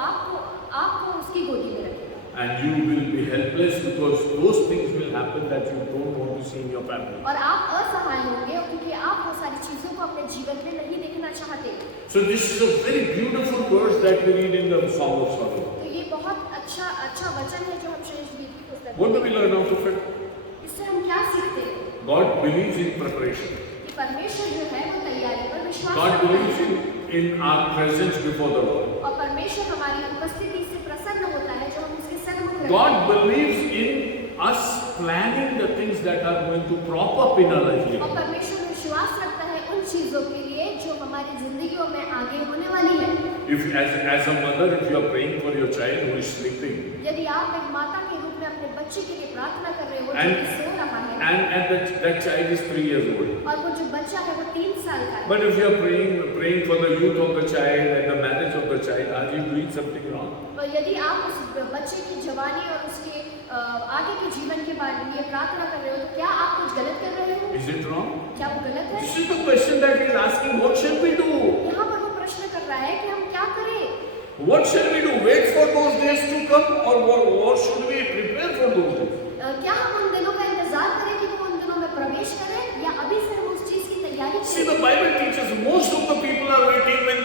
आपको उसकी गोदी में रखेगा And you will be helpless because those things will happen that you don't want to see in your family. और आप असहाय होंगे क्योंकि आप वो सारी चीजों को अपने जीवन में नहीं देखना चाहते। So this is a very beautiful verse that we read in the Song of Solomon. तो ये बहुत अच्छा वचन है जो हम श्रेष्ठ गीत की पुस्तक What do में we learn out of it? इससे हम क्या सीखते हैं God believes in preparation. कि परमेश्वर जो है वो तैयारी पर विश्वास God करता believes है in our presence before the Lord. और परमेश्वर हमारी उपस्थिति से प्रसन्न होता है जो हम उसके सन्मुख रहते हैं। God believes in us planning the things that are going to prop up in our life. और परमेश्वर विश्वास रखता है उन चीजों के लिए जो हमारी जिंदगियों में आगे होने वाली है। If as a mother, if you are praying for your child who is sleeping, यदि आप एक माता के रूप में अपने बच्चे के लिए प्रार्थना कर रहे हो जो And- कि सो रहा है and that child is 3 years old. और वो जो बच्चा है वो 3 साल का है But if you are praying for the youth of the child and the marriage of the child, are you doing something wrong? और यदि आप उस बच्चे की जवानी और उसके आगे के जीवन के बारे में प्रार्थना कर रहे हो तो क्या आप कुछ गलत कर रहे हो? Is it wrong? क्या वो गलत है? This is the question that he is asking. What shall we do? यहाँ पर वो प्रश्न कर रहा है कि हम क्या करें? What shall we do? Wait for those days to come, or what should we prepare for those days? क्या हम उन दिनों का इंतजार करें कि वो उन दिनों में प्रवेश करें या अभी से हम उस चीज की तैयारी See, the करें? Bible teaches most of the people are waiting when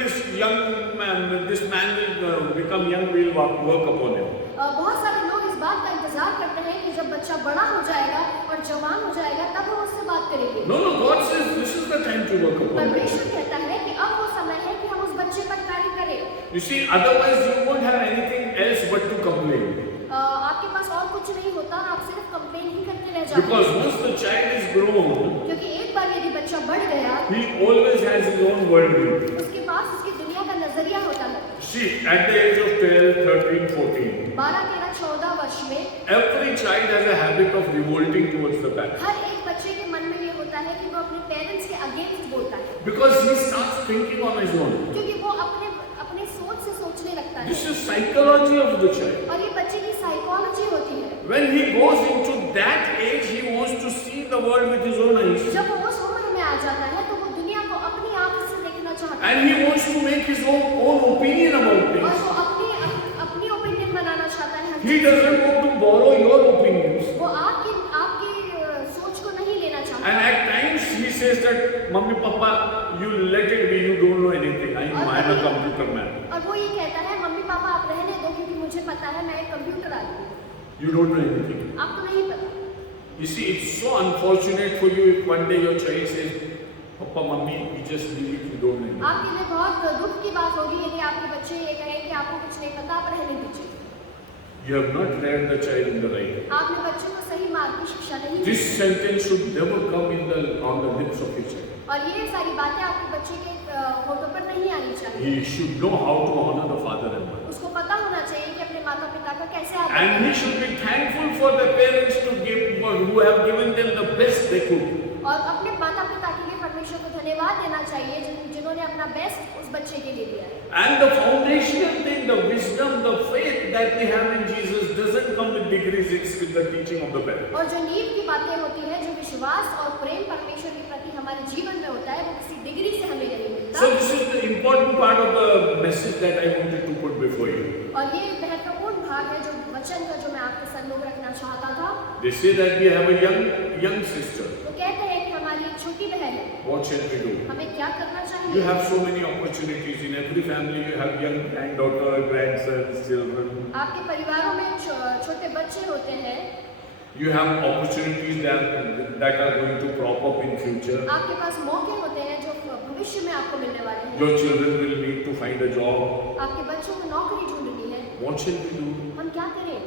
this man will become young, will work upon him. बहुत सारे लोग इस बात का इंतजार करते हैं कि जब बच्चा बड़ा हो जाएगा और जवान हो जाएगा तब हम उससे बात करेंगे। No, God says this is the time to work upon him. परमेश्वर कहता है कि अब वो समय है कि हम उस बच्चे पर कार्य करें। You see, otherwise you won't have anything else but to complain. आपके पास और कुछ नहीं होता और आप सिर्फ कंप्लेन ही करते रह जाते Because हैं। once the child is grown, क्योंकि एक बार यदि बच्चा बढ़ गया he always has his own worldview. उसके पास उसकी दुनिया का नजरिया होता है। See, at the age of 12, 13, 14, 12, 13, 14 वर्ष में every child has a habit of revolting towards the parents. हर एक बच्चे के मन में ये होता है कि वो अपने पेरेंट्स के अगेंस्ट बोलता है Because he starts thinking on his own. क्योंकि वो अपने सोच से सोचने लगता है This is psychology of the child. और ये बच्चे की साइकोलॉजी होती है। When he goes into that age, he wants to see the world with his own eyes. जब वो उस उम्र में आ जाता है तो वो दुनिया को अपनी आंख से देखना चाहता है And he wants to make his own opinion about और things. वो अपनी ओपिनियन बनाना चाहता है हर He cheese doesn't want to borrow your opinions. says that, "Mummy, Papa, you let it be. You don't know anything. I know. I'm a computer man." और वो ये कहता है मम्मी पापा आप रहने दो क्योंकि मुझे पता है मैं एक कंप्यूटर आदमी हूँ, You don't know anything. आपको नहीं पता। You see, it's so unfortunate for you if one day your child says, "Papa, Mummy, we just leave it. You don't know anything." आपके लिए बहुत दुख की बात होगी यदि आपके बच्चे ये कहें कि आपको कुछ नहीं पता, आप रहने दीजिए। You have not led the child in the right way. आपने बच्चे को सही मार्ग की शिक्षा नहीं दी। This sentence should never come on the lips of your child. और ये सारी बातें आपके बच्चे के होठों पर नहीं आनी चाहिए। He should know how to honor the father and mother. उसको पता होना चाहिए कि अपने माता पिता का कैसे आदर And he करें। should be thankful for the parents who have given them the best they could. और अपने माता पिता के लिए परमेश्वर को धन्यवाद देना चाहिए जिन्होंने अपना बेस्ट उस बच्चे के लिए दिया है। And the foundational thing, the wisdom, the faith that we have in Jesus doesn't come with degrees, it's with the teaching of the parents. और जो नींव की बातें होती हैं, जो विश्वास और प्रेम परमेश्वर के प्रति हमारे जीवन में होता है, वो किसी डिग्री से हमें नहीं मिलता। So this is the important part of the message that I wanted to put before you. और ये महत्वपूर्ण भाग है जो वचन का जो मैं आपके सम्मुख रखना चाहता था। They say that we have a young sister. तो कहते हैं कि हमारी एक छोटी बहन है, What shall we do? हमें क्या करना चाहिए? You have so many opportunities in every family. You have young granddaughter, grandsons, children. आपके परिवारों में छोटे बच्चे होते हैं, You have opportunities that are going to crop up in future. आपके पास मौके होते हैं जो भविष्य में आपको मिलने वाले हैं। Your children will need to find a job. आपके बच्चों को नौकरी ढूंढनी है, What shall we do? हम क्या करें?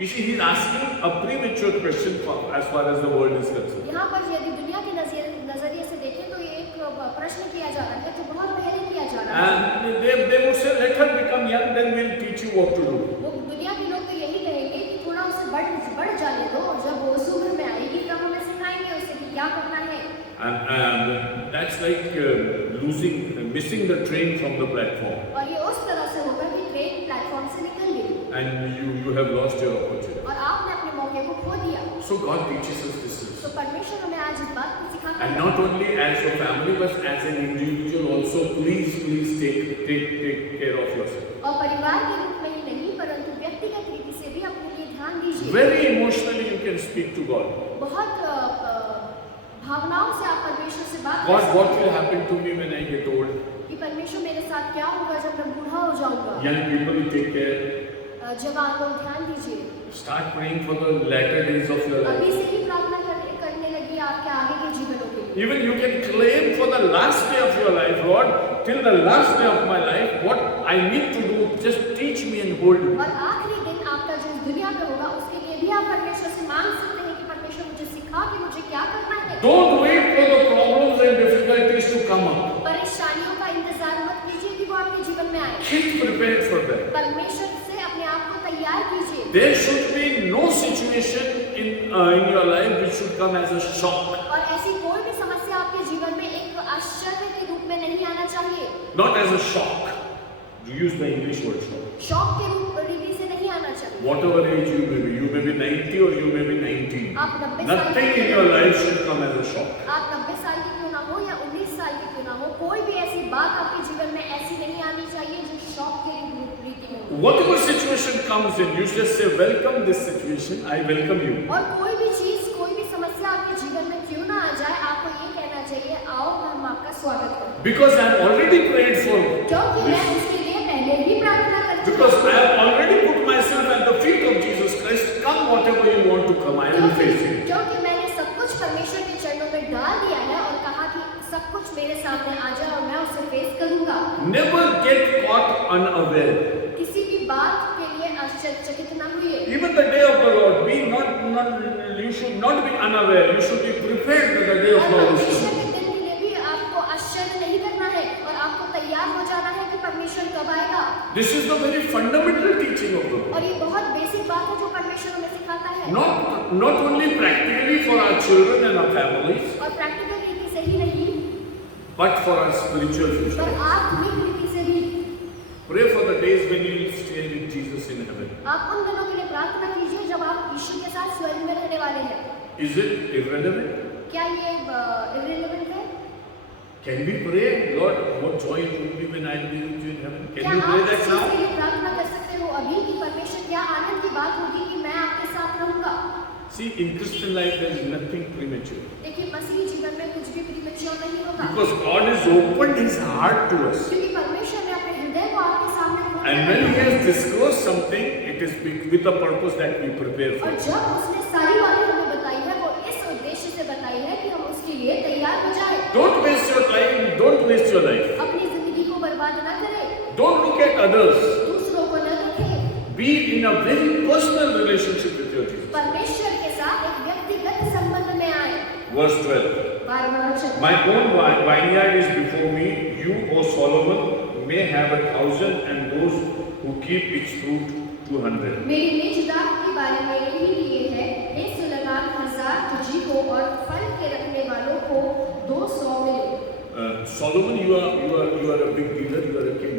You see, he's asking a premature question as far as the world is concerned. यहाँ पर यदि दुनिया के नजरिए से देखें तो ये एक प्रश्न किया जा रहा है जो बहुत पहले किया जा रहा है। And they would say, "Let her become young, then we'll teach you what to do." वो दुनिया के लोग तो यही कहेंगे कि थोड़ा उसे बढ़ जाने दो और जब वो उस उम्र में आएगी तब हमें सिखाएंगे उसे कि क्या करना है। And that's like missing the train from the platform. और ये उस तरह से होगा कि ट्रेन प्लेटफॉर्म से निकल गई And you have lost your opportunity. और आपने अपने मौके को खो दिया। So God teaches us this. तो परमेश्वर हमें आज इस बात को सिखाता And है। not only as a family, but as an individual also, please take care of yourself. और परिवार के रूप में ही नहीं परंतु व्यक्तिगत रीति से भी अपने लिए ध्यान दीजिए। Very emotionally you can speak to God. बहुत भावनाओं से आप परमेश्वर से बात कर God, सकते what हैं will happen to me when I get old? कि परमेश्वर मेरे साथ क्या होगा जब मैं बूढ़ा हो जाऊंगा। Young people, take care. जवान लोग ध्यान दीजिए, Start praying for the latter days of your अभी life. से ही प्रार्थना करने लगी आपके आगे के जीवनों के लिए। Even you can claim for the last day of your life, Lord, till the last day of my life, what I need to do, just teach me and hold me. और आखिरी दिन आपका जो इस दुनिया में होगा उसके लिए भी आप परमेश्वर से मांग सकते हैं कि परमेश्वर मुझे सिखा कि मुझे क्या करना है। Don't wait for the problems and difficulties to come up. परेशानियों का इंतजार मत कीजिए कि वो आपके जीवन में आए। Get prepared for that. परमेश्वर से अपने आप को तैयार कीजिए। There should be no situation in your life which should come as a shock. और ऐसी कोई भी समस्या आपके जीवन में एक आश्चर्य के रूप में नहीं आना चाहिए। Not as a shock. You use the English word shock. शौक के रूप रीति से नहीं आना चाहिए। Whatever age you may be 90 or you may be 19. आप 90 साल Nothing के in your life should come as a shock. आप 90 साल के क्यों ना हो या 19 साल के क्यों ना हो, कोई भी ऐसी बात आपके जीवन में ऐसी नहीं आनी चाहिए जो शौक के रीति में हो। Whatever situation comes in, you just say, "Welcome this situation. I welcome you." और कोई भी चीज कोई भी समस्या आपके जीवन में क्यों ना आ जाए, आपको ये कहना चाहिए, आओ हम आपका स्वागत करें। Because I have already prayed for क्योंकि मैं this. उसके लिए पहले ही प्रार्थना कर चुकी Because हूँ। I have already put myself at the feet of Jesus Christ. Come whatever you want to come, I will face it. क्योंकि मैंने सब कुछ परमेश्वर के चरणों में डाल दिया है और कहा कि सब कुछ मेरे सामने आ जाए और मैं उसे फेस करूंगा। Never get caught unaware. किसी भी बात के लिए आश्चर्यचकित न हुए। Even the day of the Lord, you should not be unaware. You should be prepared for the day of और the Lord. परमेश्वर के दिन के लिए भी आपको आश्चर्य नहीं करना है और आपको तैयार हो जाना है कि परमेश्वर कब आएगा। This is the very fundamental teaching of the Lord. और ये बहुत बेसिक बात है जो परमेश्वर हमें सिखाता है। Not only practically for our children and our families, और प्रैक्टिकल रीति से ही नहीं, but for our spiritual पर future. आत्मिक रीति से भी। Pray for the days when you will stay with Jesus in heaven. आप उन दिनों के लिए प्रार्थना कीजिए जब आप यीशु के साथ स्वर्ग में रहने वाले हैं। Is it irrelevant? क्या ये irrelevant है? Can we pray, Lord, what joy it will be when I will be with you in heaven? क्या Can we आप pray इस that चीज के now? लिए प्रार्थना कर सकते हो अभी कि परमेश्वर क्या आनंद की बात होगी कि मैं आपके साथ रहूंगा। See, in Christian life there is nothing premature. देखिए मसीही जीवन में कुछ भी प्रीमेच्योर नहीं होता, Because God has opened His heart to us. क्योंकि परमेश्वर ने अपने हृदय को आपके सामने खोल And when He has disclosed something, it is with a purpose that we prepare for. और जब उसने सारी बातें हमें बताई है, वो इस उद्देश्य से बताई है कि हम उसके लिए तैयार हो जाएं। Don't waste your time. Don't waste your life. अपनी जिंदगी को बर्बाद न करें, Don't look at others. दूसरों को न देखें, Be in a very personal relationship with your Jesus. परमेश्वर के साथ एक व्यक्तिगत संबंध में आए। Verse 12. 12वां वचन, My own vineyard is before me. You, O Solomon, may have 1,000, and those who keep its fruit 200. मेरी निज दाख की बारी मेरे ही लिए है, हे सुलेमान, 1000 तुझी को और फल के रखने वालों को 200 मिले। Solomon, you are a big dealer. You are a king,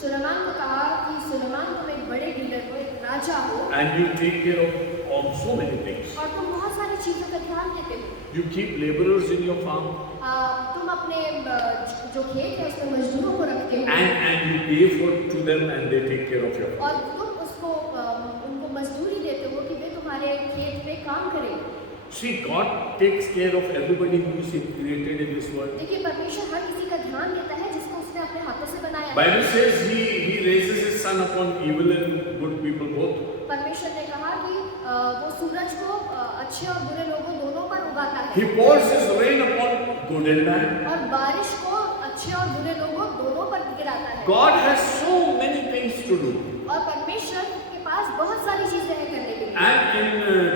Suleman को कहा कि सुलेमान तुम एक बड़े डीलर हो, एक राजा हो, and you take care of so many things. और तुम बहुत सारी चीजों का ध्यान देते हो। You keep laborers in your farm, तुम अपने जो खेत है उसमें मजदूरों को रखते हो, and you pay to them, and they take care of your farm. और तुम उसको उनको मजदूरी देते हो कि वे तुम्हारे खेत में काम करें। See, God takes care of everybody who is created in this world. देखिए परमेश्वर हर किसी का ध्यान देता है जिसको उसने अपने हाथों से बनाया है। Bible says He raises His sun upon evil and good people both. परमेश्वर ने कहा कि वो सूरज को अच्छे और बुरे लोगों दोनों पर उगाता है, He pours His rain upon good and bad. और बारिश को अच्छे और बुरे लोगों दोनों पर गिराता है। God has so many things to do. और परमेश्वर के पास बहुत सारी चीजें हैं करने के लिए। And in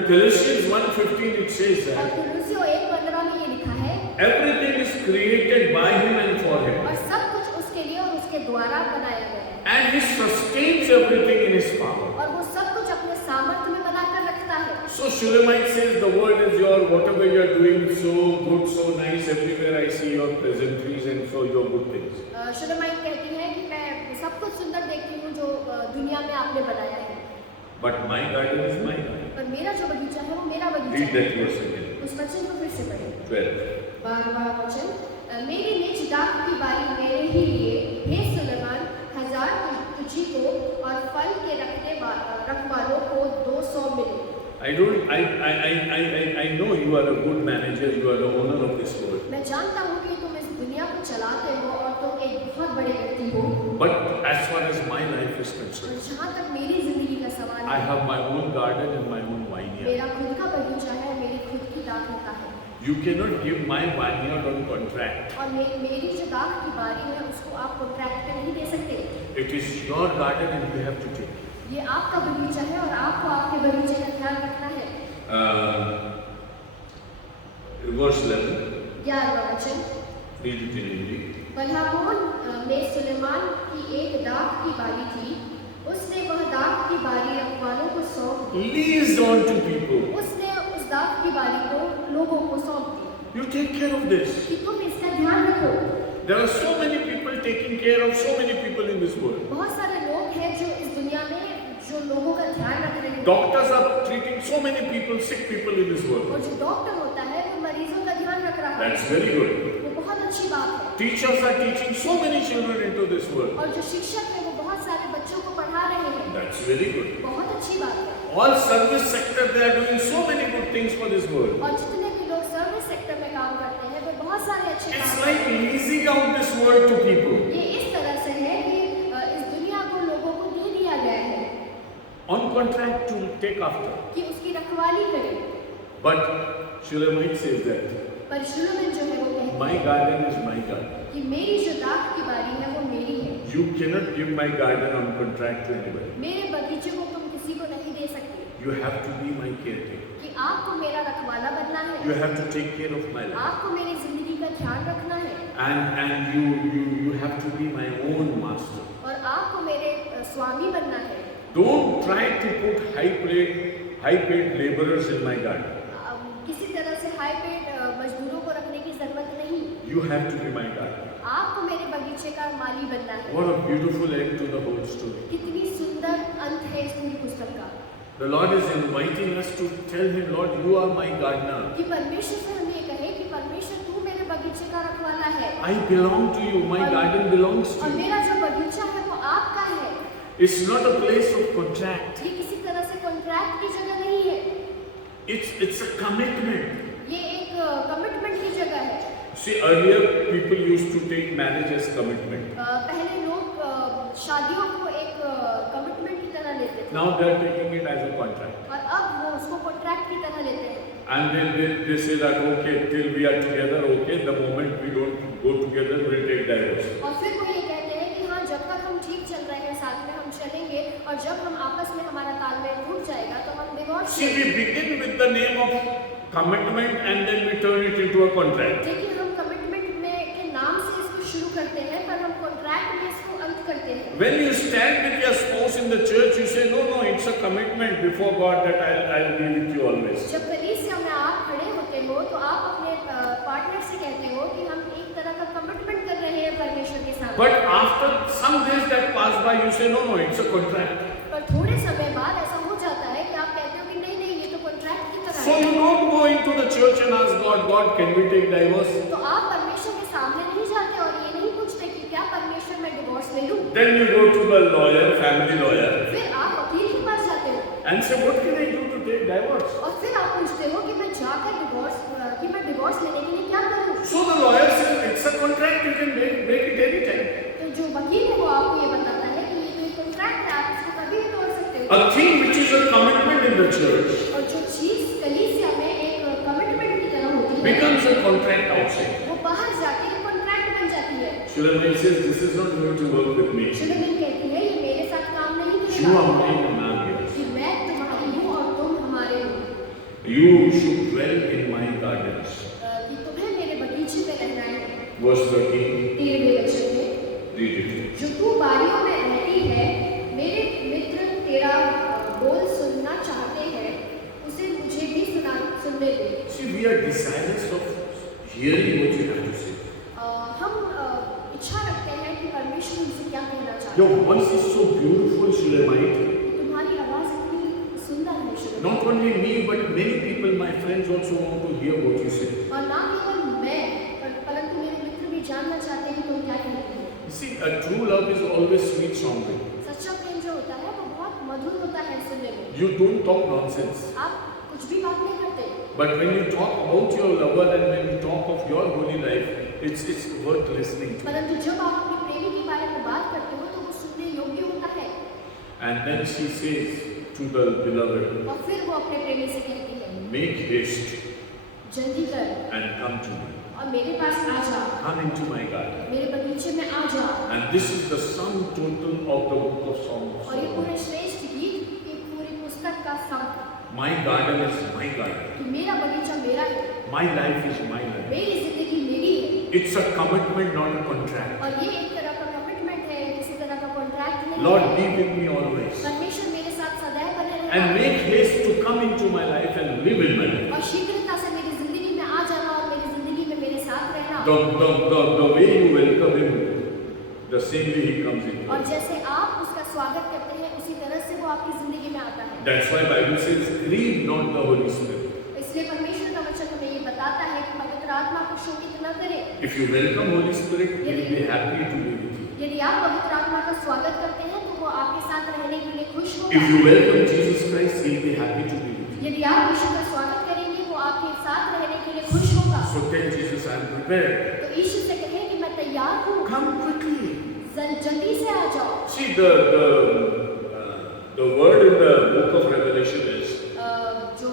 Colossians 1:15 it says और that कुलुस्सियों 1:15 में ये लिखा है, everything is created by Him and for Him. और सब कुछ उसके लिए और उसके द्वारा बनाया गया है, And He sustains everything in His power. और वो सब कुछ अपने सामर्थ्य में बनाकर रखता है। So Shulamite says the world is your, whatever you are doing, so good, so nice, everywhere I see your pleasantries and so your good things. शुलेमाइत कहती है कि मैं सब कुछ सुंदर देखती हूँ जो दुनिया में आपने बनाया है, But my garden is my garden. पर मेरा जो बगीचा है वो मेरा बगीचा Read है। that verse again. उस वचन को फिर से पढ़ें। 12. 12वां वचन, मेरी निज दाख की बारी मेरे ही लिए, हे सुलेमान, 1000 तुझी को और फल के रखवालों को 200 मिले। I know you are a good manager, you are the owner of this world. मैं जानता हूँ कि तुम इस दुनिया को चलाते हो और तुम एक बहुत बड़े व्यक्ति हो, But as far as my life is और concerned, जहाँ तक मेरी जिंदगी का सवाल I है, have my own garden and my own vineyard. मेरा खुद का बगीचा है, मेरी खुद की दाख होता है, You cannot give my vineyard on contract. और मेरी जो दाख की बारी है उसको आप कॉन्ट्रैक्ट पे नहीं दे सकते। It is your garden and you have to take it. ये आपका बगीचा है और आपको आपके बगीचे का ख्याल रखना है। Verse 11. 11वां वचन, Read it in Hindi. बलहामोन में सुलेमान की एक दाख की बारी थी, उसने वह दाख की बारी रखवालों को सौंप दी, Leased on to people. उसने उस दाख की बारी को लोगों को सौंप दी You take care of this. कि तुम इसका ध्यान रखो। There are so many people taking care of so many people in this world. बहुत सारे लोग हैं जो इस दुनिया में जो लोगों का ध्यान रख रहे हैं, Doctors are treating so many people, sick people in this world. और जो डॉक्टर होता है वो मरीजों का ध्यान रख रहा है, That's very good. वो बहुत अच्छी बात है। Teachers are teaching so many children into this world. और जो शिक्षक है वो बहुत सारे बच्चों को पढ़ा रहे हैं, That's very good. बहुत अच्छी बात है। All service sector, they are doing so many good things for this world. और जितने भी लोग सर्विस सेक्टर में काम करते हैं वे बहुत सारे अच्छे It's काम like करते हैं। leasing out this world to people. ये इस तरह से है कि इस दुनिया को लोगों को दे दिया गया है On contract to take after. कि उसकी रखवाली करें, But Shulamite says that पर शुलेमान जो है वो कहते my garden is my garden. हैं कि मेरी जो दाख की बारी है वो मेरी है, You cannot give my garden on contract to anybody. मेरे बगीचे को तुम किसी को नहीं दे सकते, You have to be my caretaker. कि आपको मेरा रखवाला बनना You है, have to take care of my life. आपको मेरी जिंदगी का ध्यान रखना है, And you have to be my own master. और आपको मेरे स्वामी बनना है। Don't try to put high-paid laborers in my garden. किसी तरह से हाई पेड मजदूरों को रखने की जरूरत नहीं, You have to be my garden. आपको मेरे बगीचे का माली बनना है। What a beautiful end to the whole story. कितनी सुंदर अंत है इस पूरी पुस्तक का, The Lord is inviting us to tell Him, Lord, you are my gardener. कि परमेश्वर से हम ये कहें कि परमेश्वर तू मेरे बगीचे का रखवाला है, I belong to you. My garden belongs और to you. मेरा जो बगीचा है वो आपका है। It's not a place of contract. ये किसी तरह से कॉन्ट्रैक्ट की जगह नहीं है। It's a commitment. ये एक कमिटमेंट की जगह है। See, earlier people used to take marriage as commitment. पहले लोग शादियों को एक कमिटमेंट की तरह लेते थे। Now they are taking it as a contract. और अब वो उसको कॉन्ट्रैक्ट की तरह लेते हैं। And then they say that okay, till we are together, okay, the moment we don't go together, we'll take divorce. और फिर वो ये कहते हैं कि हाँ, जब तक हम ठीक चल रहे हैं साथ में हम चलेंगे, और जब हम आपस में हमारा तालमेल टूट जाएगा तो हम divorce. See, we begin with the name of commitment and then we turn it into a contract. देखिए, हम कमिटमेंट में के नाम से इसको शुरू करते हैं, पर हम कॉन्ट्रैक्ट में इसको अंत करते हैं। When you stand with your spouse in the church, you say, no, it's a commitment before God that I'll be with you always. जब कलीसिया में आप खड़े होते हो तो आप अपने पार्टनर से कहते हो कि हम एक तरह का कमिटमेंट कर रहे हैं परमेश्वर के साथ। But after some days that pass by, you say, no, it's a contract. पर थोड़े समय बाद ऐसा हो जाता है कि आप कहते हो कि नहीं नहीं, ये तो कॉन्ट्रैक्ट की तरह So है। you don't go into the church and ask God, can we take divorce? तो आप परमेश्वर के सामने नहीं जाते और ये नहीं पूछते कि क्या परमेश्वर मैं डिवोर्स ले लूं। Then you go to the lawyer, family lawyer, फिर आप वकील के पास जाते हो and say, what can I do to take divorce? और फिर आप पूछते हो कि मैं जाकर डिवोर्स लेने के लिए क्या करूं। So the lawyer says, it's a contract, you can break it anytime. तो जो वकील है वो आपको ये बताता है कि ये तो एक कॉन्ट्रैक्ट है, आप इसको कभी भी तोड़ सकते हो। A thing which is a commitment in the church और जो चीज कलीसिया में एक कमिटमेंट की तरह होती है, becomes a contract outside. वो बाहर जाके एक कॉन्ट्रैक्ट बन जाती है। Shulamit says, this is not going to work with me. शुलमिन कहती है, ये मेरे साथ काम नहीं You are करेगा mine and I'm yours. कि मैं तुम्हारी हूँ और तुम हमारे हो, You should dwell in my gardens. कि तुम्हें मेरे बगीचे में रहना है। Verse 13, 13वें वचन में, read it. जो तू बारियों में रहती है, मेरे मित्र तेरा बोल सुनना चाहते हैं, उसे मुझे भी सुनने दे। See, we are desirous of hearing what you have to say. हम इच्छा रखते हैं कि परमेश्वर हमसे क्या कहना चाहते Your हैं। voice is so beautiful, Shulamite. तुम्हारी आवाज इतनी सुंदर है शुलमिन। Not only me, but many people, my friends also want to hear what you say. और ना केवल मैं, परंतु मेरे मित्र भी जानना चाहते हैं कि तुम क्या कहते हो। You see, a true love is always sweet sounding. सच्चा प्रेम जो होता है वो बहुत मधुर होता है सुनने में। You don't talk nonsense. आप कुछ भी बात नहीं करते, But when you talk about your lover and when you talk of your holy life, it's worth listening to. परंतु जब आप अपने प्रेमी के बारे में बात करते हो तो वो सुनने योग्य होता है। And then she says to the beloved, और फिर वो अपने प्रेमी से कहती है, make haste जल्दी कर and come to me. और मेरे पास आ जा, Come into my garden. मेरे बगीचे में आ जा। And this is the sum total of the book of Songs. और ये पूरे श्रेष्ठ गीत की पूरी पुस्तक का संग, My garden is my garden. कि मेरा बगीचा मेरा है, My life is my life. मेरी जिंदगी मेरी है। It's a commitment, not a contract. और ये एक तरह का कमिटमेंट है, किसी तरह का कॉन्ट्रैक्ट नहीं Lord, है। be with me always. परमेश्वर मेरे साथ सदैव बने रहना And make haste to come into my life and live in my life. और शीघ्रता से मेरी जिंदगी में आ जाना और मेरी जिंदगी में मेरे साथ रहना। The way you welcome him, the same way he comes in. और जैसे आप उसका स्वागत करते हैं उसी तरह से वो आपकी जिंदगी में आता है। That's why Bible says, grieve not the Holy Spirit. इसलिए परमेश्वर का वचन हमें ये बताता है कि पवित्र आत्मा को शोकित न करें। If you welcome Holy Spirit, he will be happy to be with you. यदि आप पवित्र आत्मा का स्वागत करते हैं तो वो आपके साथ रहने के लिए खुश If होगा। you welcome Jesus Christ, he will be happy to be with you. यदि आप यीशु का स्वागत करेंगे वो आपके साथ रहने के लिए खुश होगा। So tell Jesus, I am prepared. तो यीशु से कहें कि मैं तैयार हूँ, Come quickly. जल्दी से आ जाओ। See, the word in the book of Revelation is, जो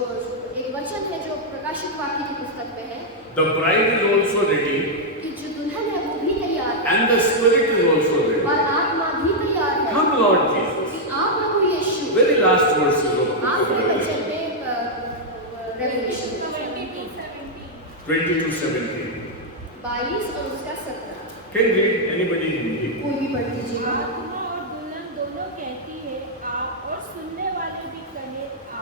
एक वचन है जो प्रकाशित वाक्य की पुस्तक में है the bride is also ready कि जो दुल्हन है वो भी तैयार है and the Spirit is also ready. और आत्मा भी तैयार है। Come, Lord Jesus. कि आप प्रभु यीशु। Very last verses of आखिरी Revelation. वचन में रेवलेशन 22:17. 22 और उसका 17 Can read anybody in Hindi? कोई भी पढ़ लीजिएगा। आत्मा और दुल्हन दोनों कहती है आ, और सुनने वाले भी कहे आ।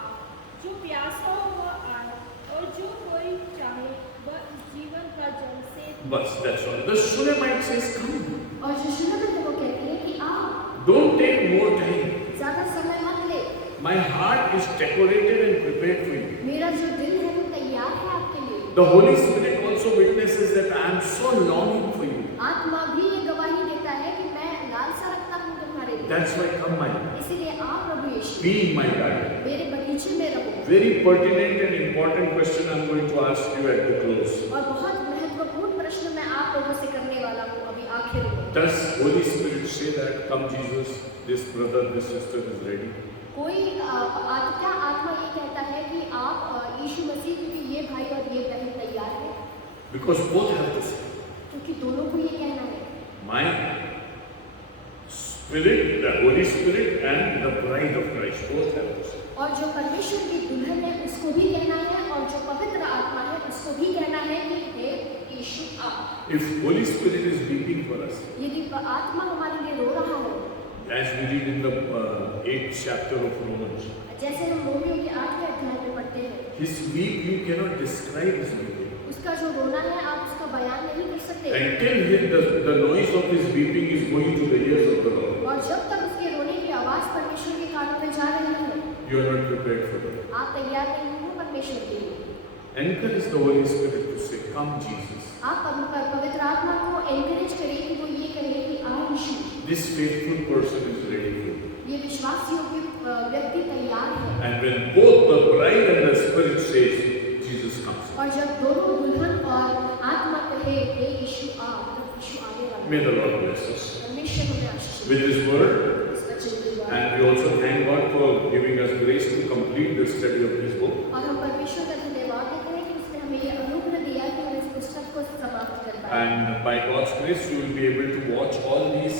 जो प्यासा हो वह आए, और जो कोई चाहे वह इस जीवन का जल से But that's all. The Shulamite says, come. और जो शुनबत है वो कहती है कि आओ, Don't take more time. ज्यादा समय मत ले, My heart is decorated and prepared for you. मेरा जो दिल है वो तैयार है आपके लिए। The Holy Spirit also witnesses that I am so longing for you. आत्मा भी ये गवाही देता है कि मैं लालसा रखता हूँ तुम्हारे लिए। that's why come my, इसीलिए आप प्रभु यीशु be in my garden. मेरे बगीचे में रहो। Very pertinent and important question I'm going to ask you at the close. और बहुत महत्वपूर्ण प्रश्न मैं आप लोगों से करने वाला हूँ अभी आखिर में। Does Holy Spirit say that, come Jesus, this brother, this sister is ready? कोई क्या आत्मा ये कहता है कि आप यीशु मसीह क्योंकि ये भाई और ये बहन तैयार है? Because both have to say. क्योंकि दोनों को ये कहना है। My Spirit, the Holy Spirit and the bride of Christ, both have to say. और जो परमेश्वर की दुल्हन है उसको भी कहना है और जो पवित्र आत्मा है उसको भी कहना है कि हे यीशु आ। If Holy Spirit is weeping for us, यदि आत्मा हमारे लिए रो रहा है, as we read in the 8th chapter of Romans, जैसे हम रोमियो के 8वें अध्याय में पढ़ते हैं, his weep you cannot describe his weeping. उसका जो रोना है आप उसका बयान नहीं कर सकते। Until the noise of his weeping is going to the ears of the Lord, और जब तक उसके रोने की आवाज परमेश्वर के कानों में जा रही है, you are not prepared for that. आप तैयार नहीं हो परमेश्वर के लिए। Encourage the Holy Spirit to say, come Jesus. आप पवित्र आत्मा को एनकरेज करें कि वो ये कहे कि आ यीशु। This faithful person is ready for you. ये विश्वास योग्य व्यक्ति तैयार है। And when both the bride and the Spirit says, Jesus comes. और जब दोनों दुल्हन और आत्मा कहे हे यीशु आ, तब यीशु आने वाला है। May the Lord bless us परमेश्वर हमें आशीष दे। with His word. इस वचन के द्वारा। And we also thank God for giving us grace to complete the study of His book. और हम परमेश्वर का धन्यवाद देते हैं कि उसने हमें ये अनुग्रह दिया कि हम इस पुस्तक को समाप्त कर पाए। And by God's grace, you will be able to watch all these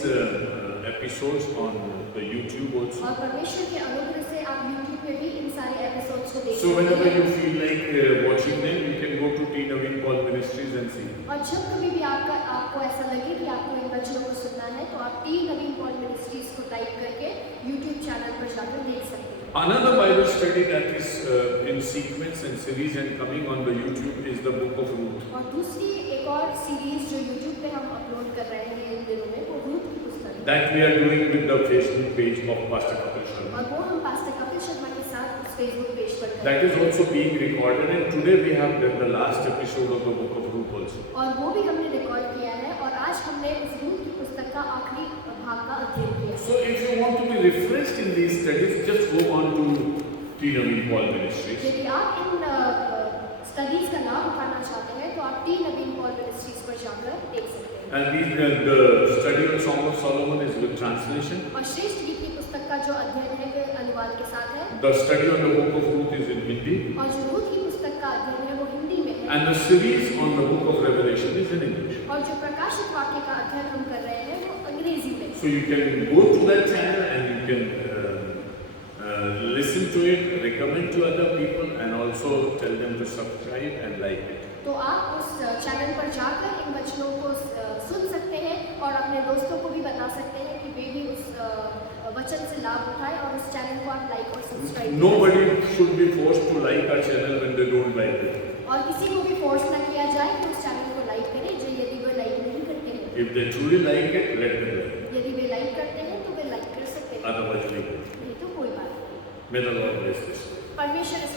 episodes on the YouTube also. और परमेश्वर के अनुग्रह से आप YouTube पे भी इन सारे एपिसोड्स को देख So सकते whenever हैं। you feel like watching them, you can go to T. Naveen Paul Ministries and see. और जब कभी भी आपको ऐसा लगे कि आपको इन वचनों को सुनना है तो आप टी नवीन पॉल मिनिस्ट्रीज को टाइप करके YouTube चैनल पर जाकर देख सकते हैं। Another Bible study that is in sequence and series and coming on the YouTube is the book of Ruth. और दूसरी एक और सीरीज जो YouTube पे हम अपलोड कर रहे हैं इन दिनों में वो रूथ की पुस्तक है। That we are doing with the Facebook page of Pastor Kapil Sharma. और वो हम पास्टर कपिल शर्मा के साथ उस फेसबुक पेज पर कर That is also being recorded, and today we have done the last episode of the book of Ruth also. और वो भी हमने रिकॉर्ड किया है और आज हमने उस रूथ की पुस्तक का आखिरी भाग का अध्ययन किया। So if you want to be refreshed in these studies, just go on to T. Naveen Paul Ministries. यदि आप इन स्टडीज का लाभ उठाना चाहते हैं तो आप टी नवीन पॉल मिनिस्ट्रीज पर जाकर देख सकते हैं। And the study on Song of Solomon is with translation. और श्रेष्ठ गीत की पुस्तक का जो अध्ययन है वो अनुवाद के साथ है। The study on the book of Ruth is in Hindi. और जो रूथ की पुस्तक का अध्ययन है वो हिंदी में है। And the series on the book of Revelation is in English. और जो प्रकाशित वाक्य का अध्ययन हम कर रहे हैं वो अंग्रेजी में। So you can go to that channel and you can listen to it, recommend to other people, and also tell them to subscribe and like it. तो आप उस चैनल पर जाकर इन वचनों को सुन सकते हैं और अपने दोस्तों को भी बता सकते हैं कि वे भी उस वचन से लाभ उठाएं और उस चैनल को आप लाइक और subscribe. Nobody should be forced to like our channel when they don't like it. और किसी को भी फोर्स ना किया जाए कि उस चैनल को लाइक करें जो यदि वे लाइक नहीं करते हैं। If they truly like it, let them like यदि वे लाइक करते हैं तो वे लाइक कर सकते it. हैं, Otherwise, leave it. नहीं तो कोई बात नहीं। May the Lord bless this. परमेश्वर इस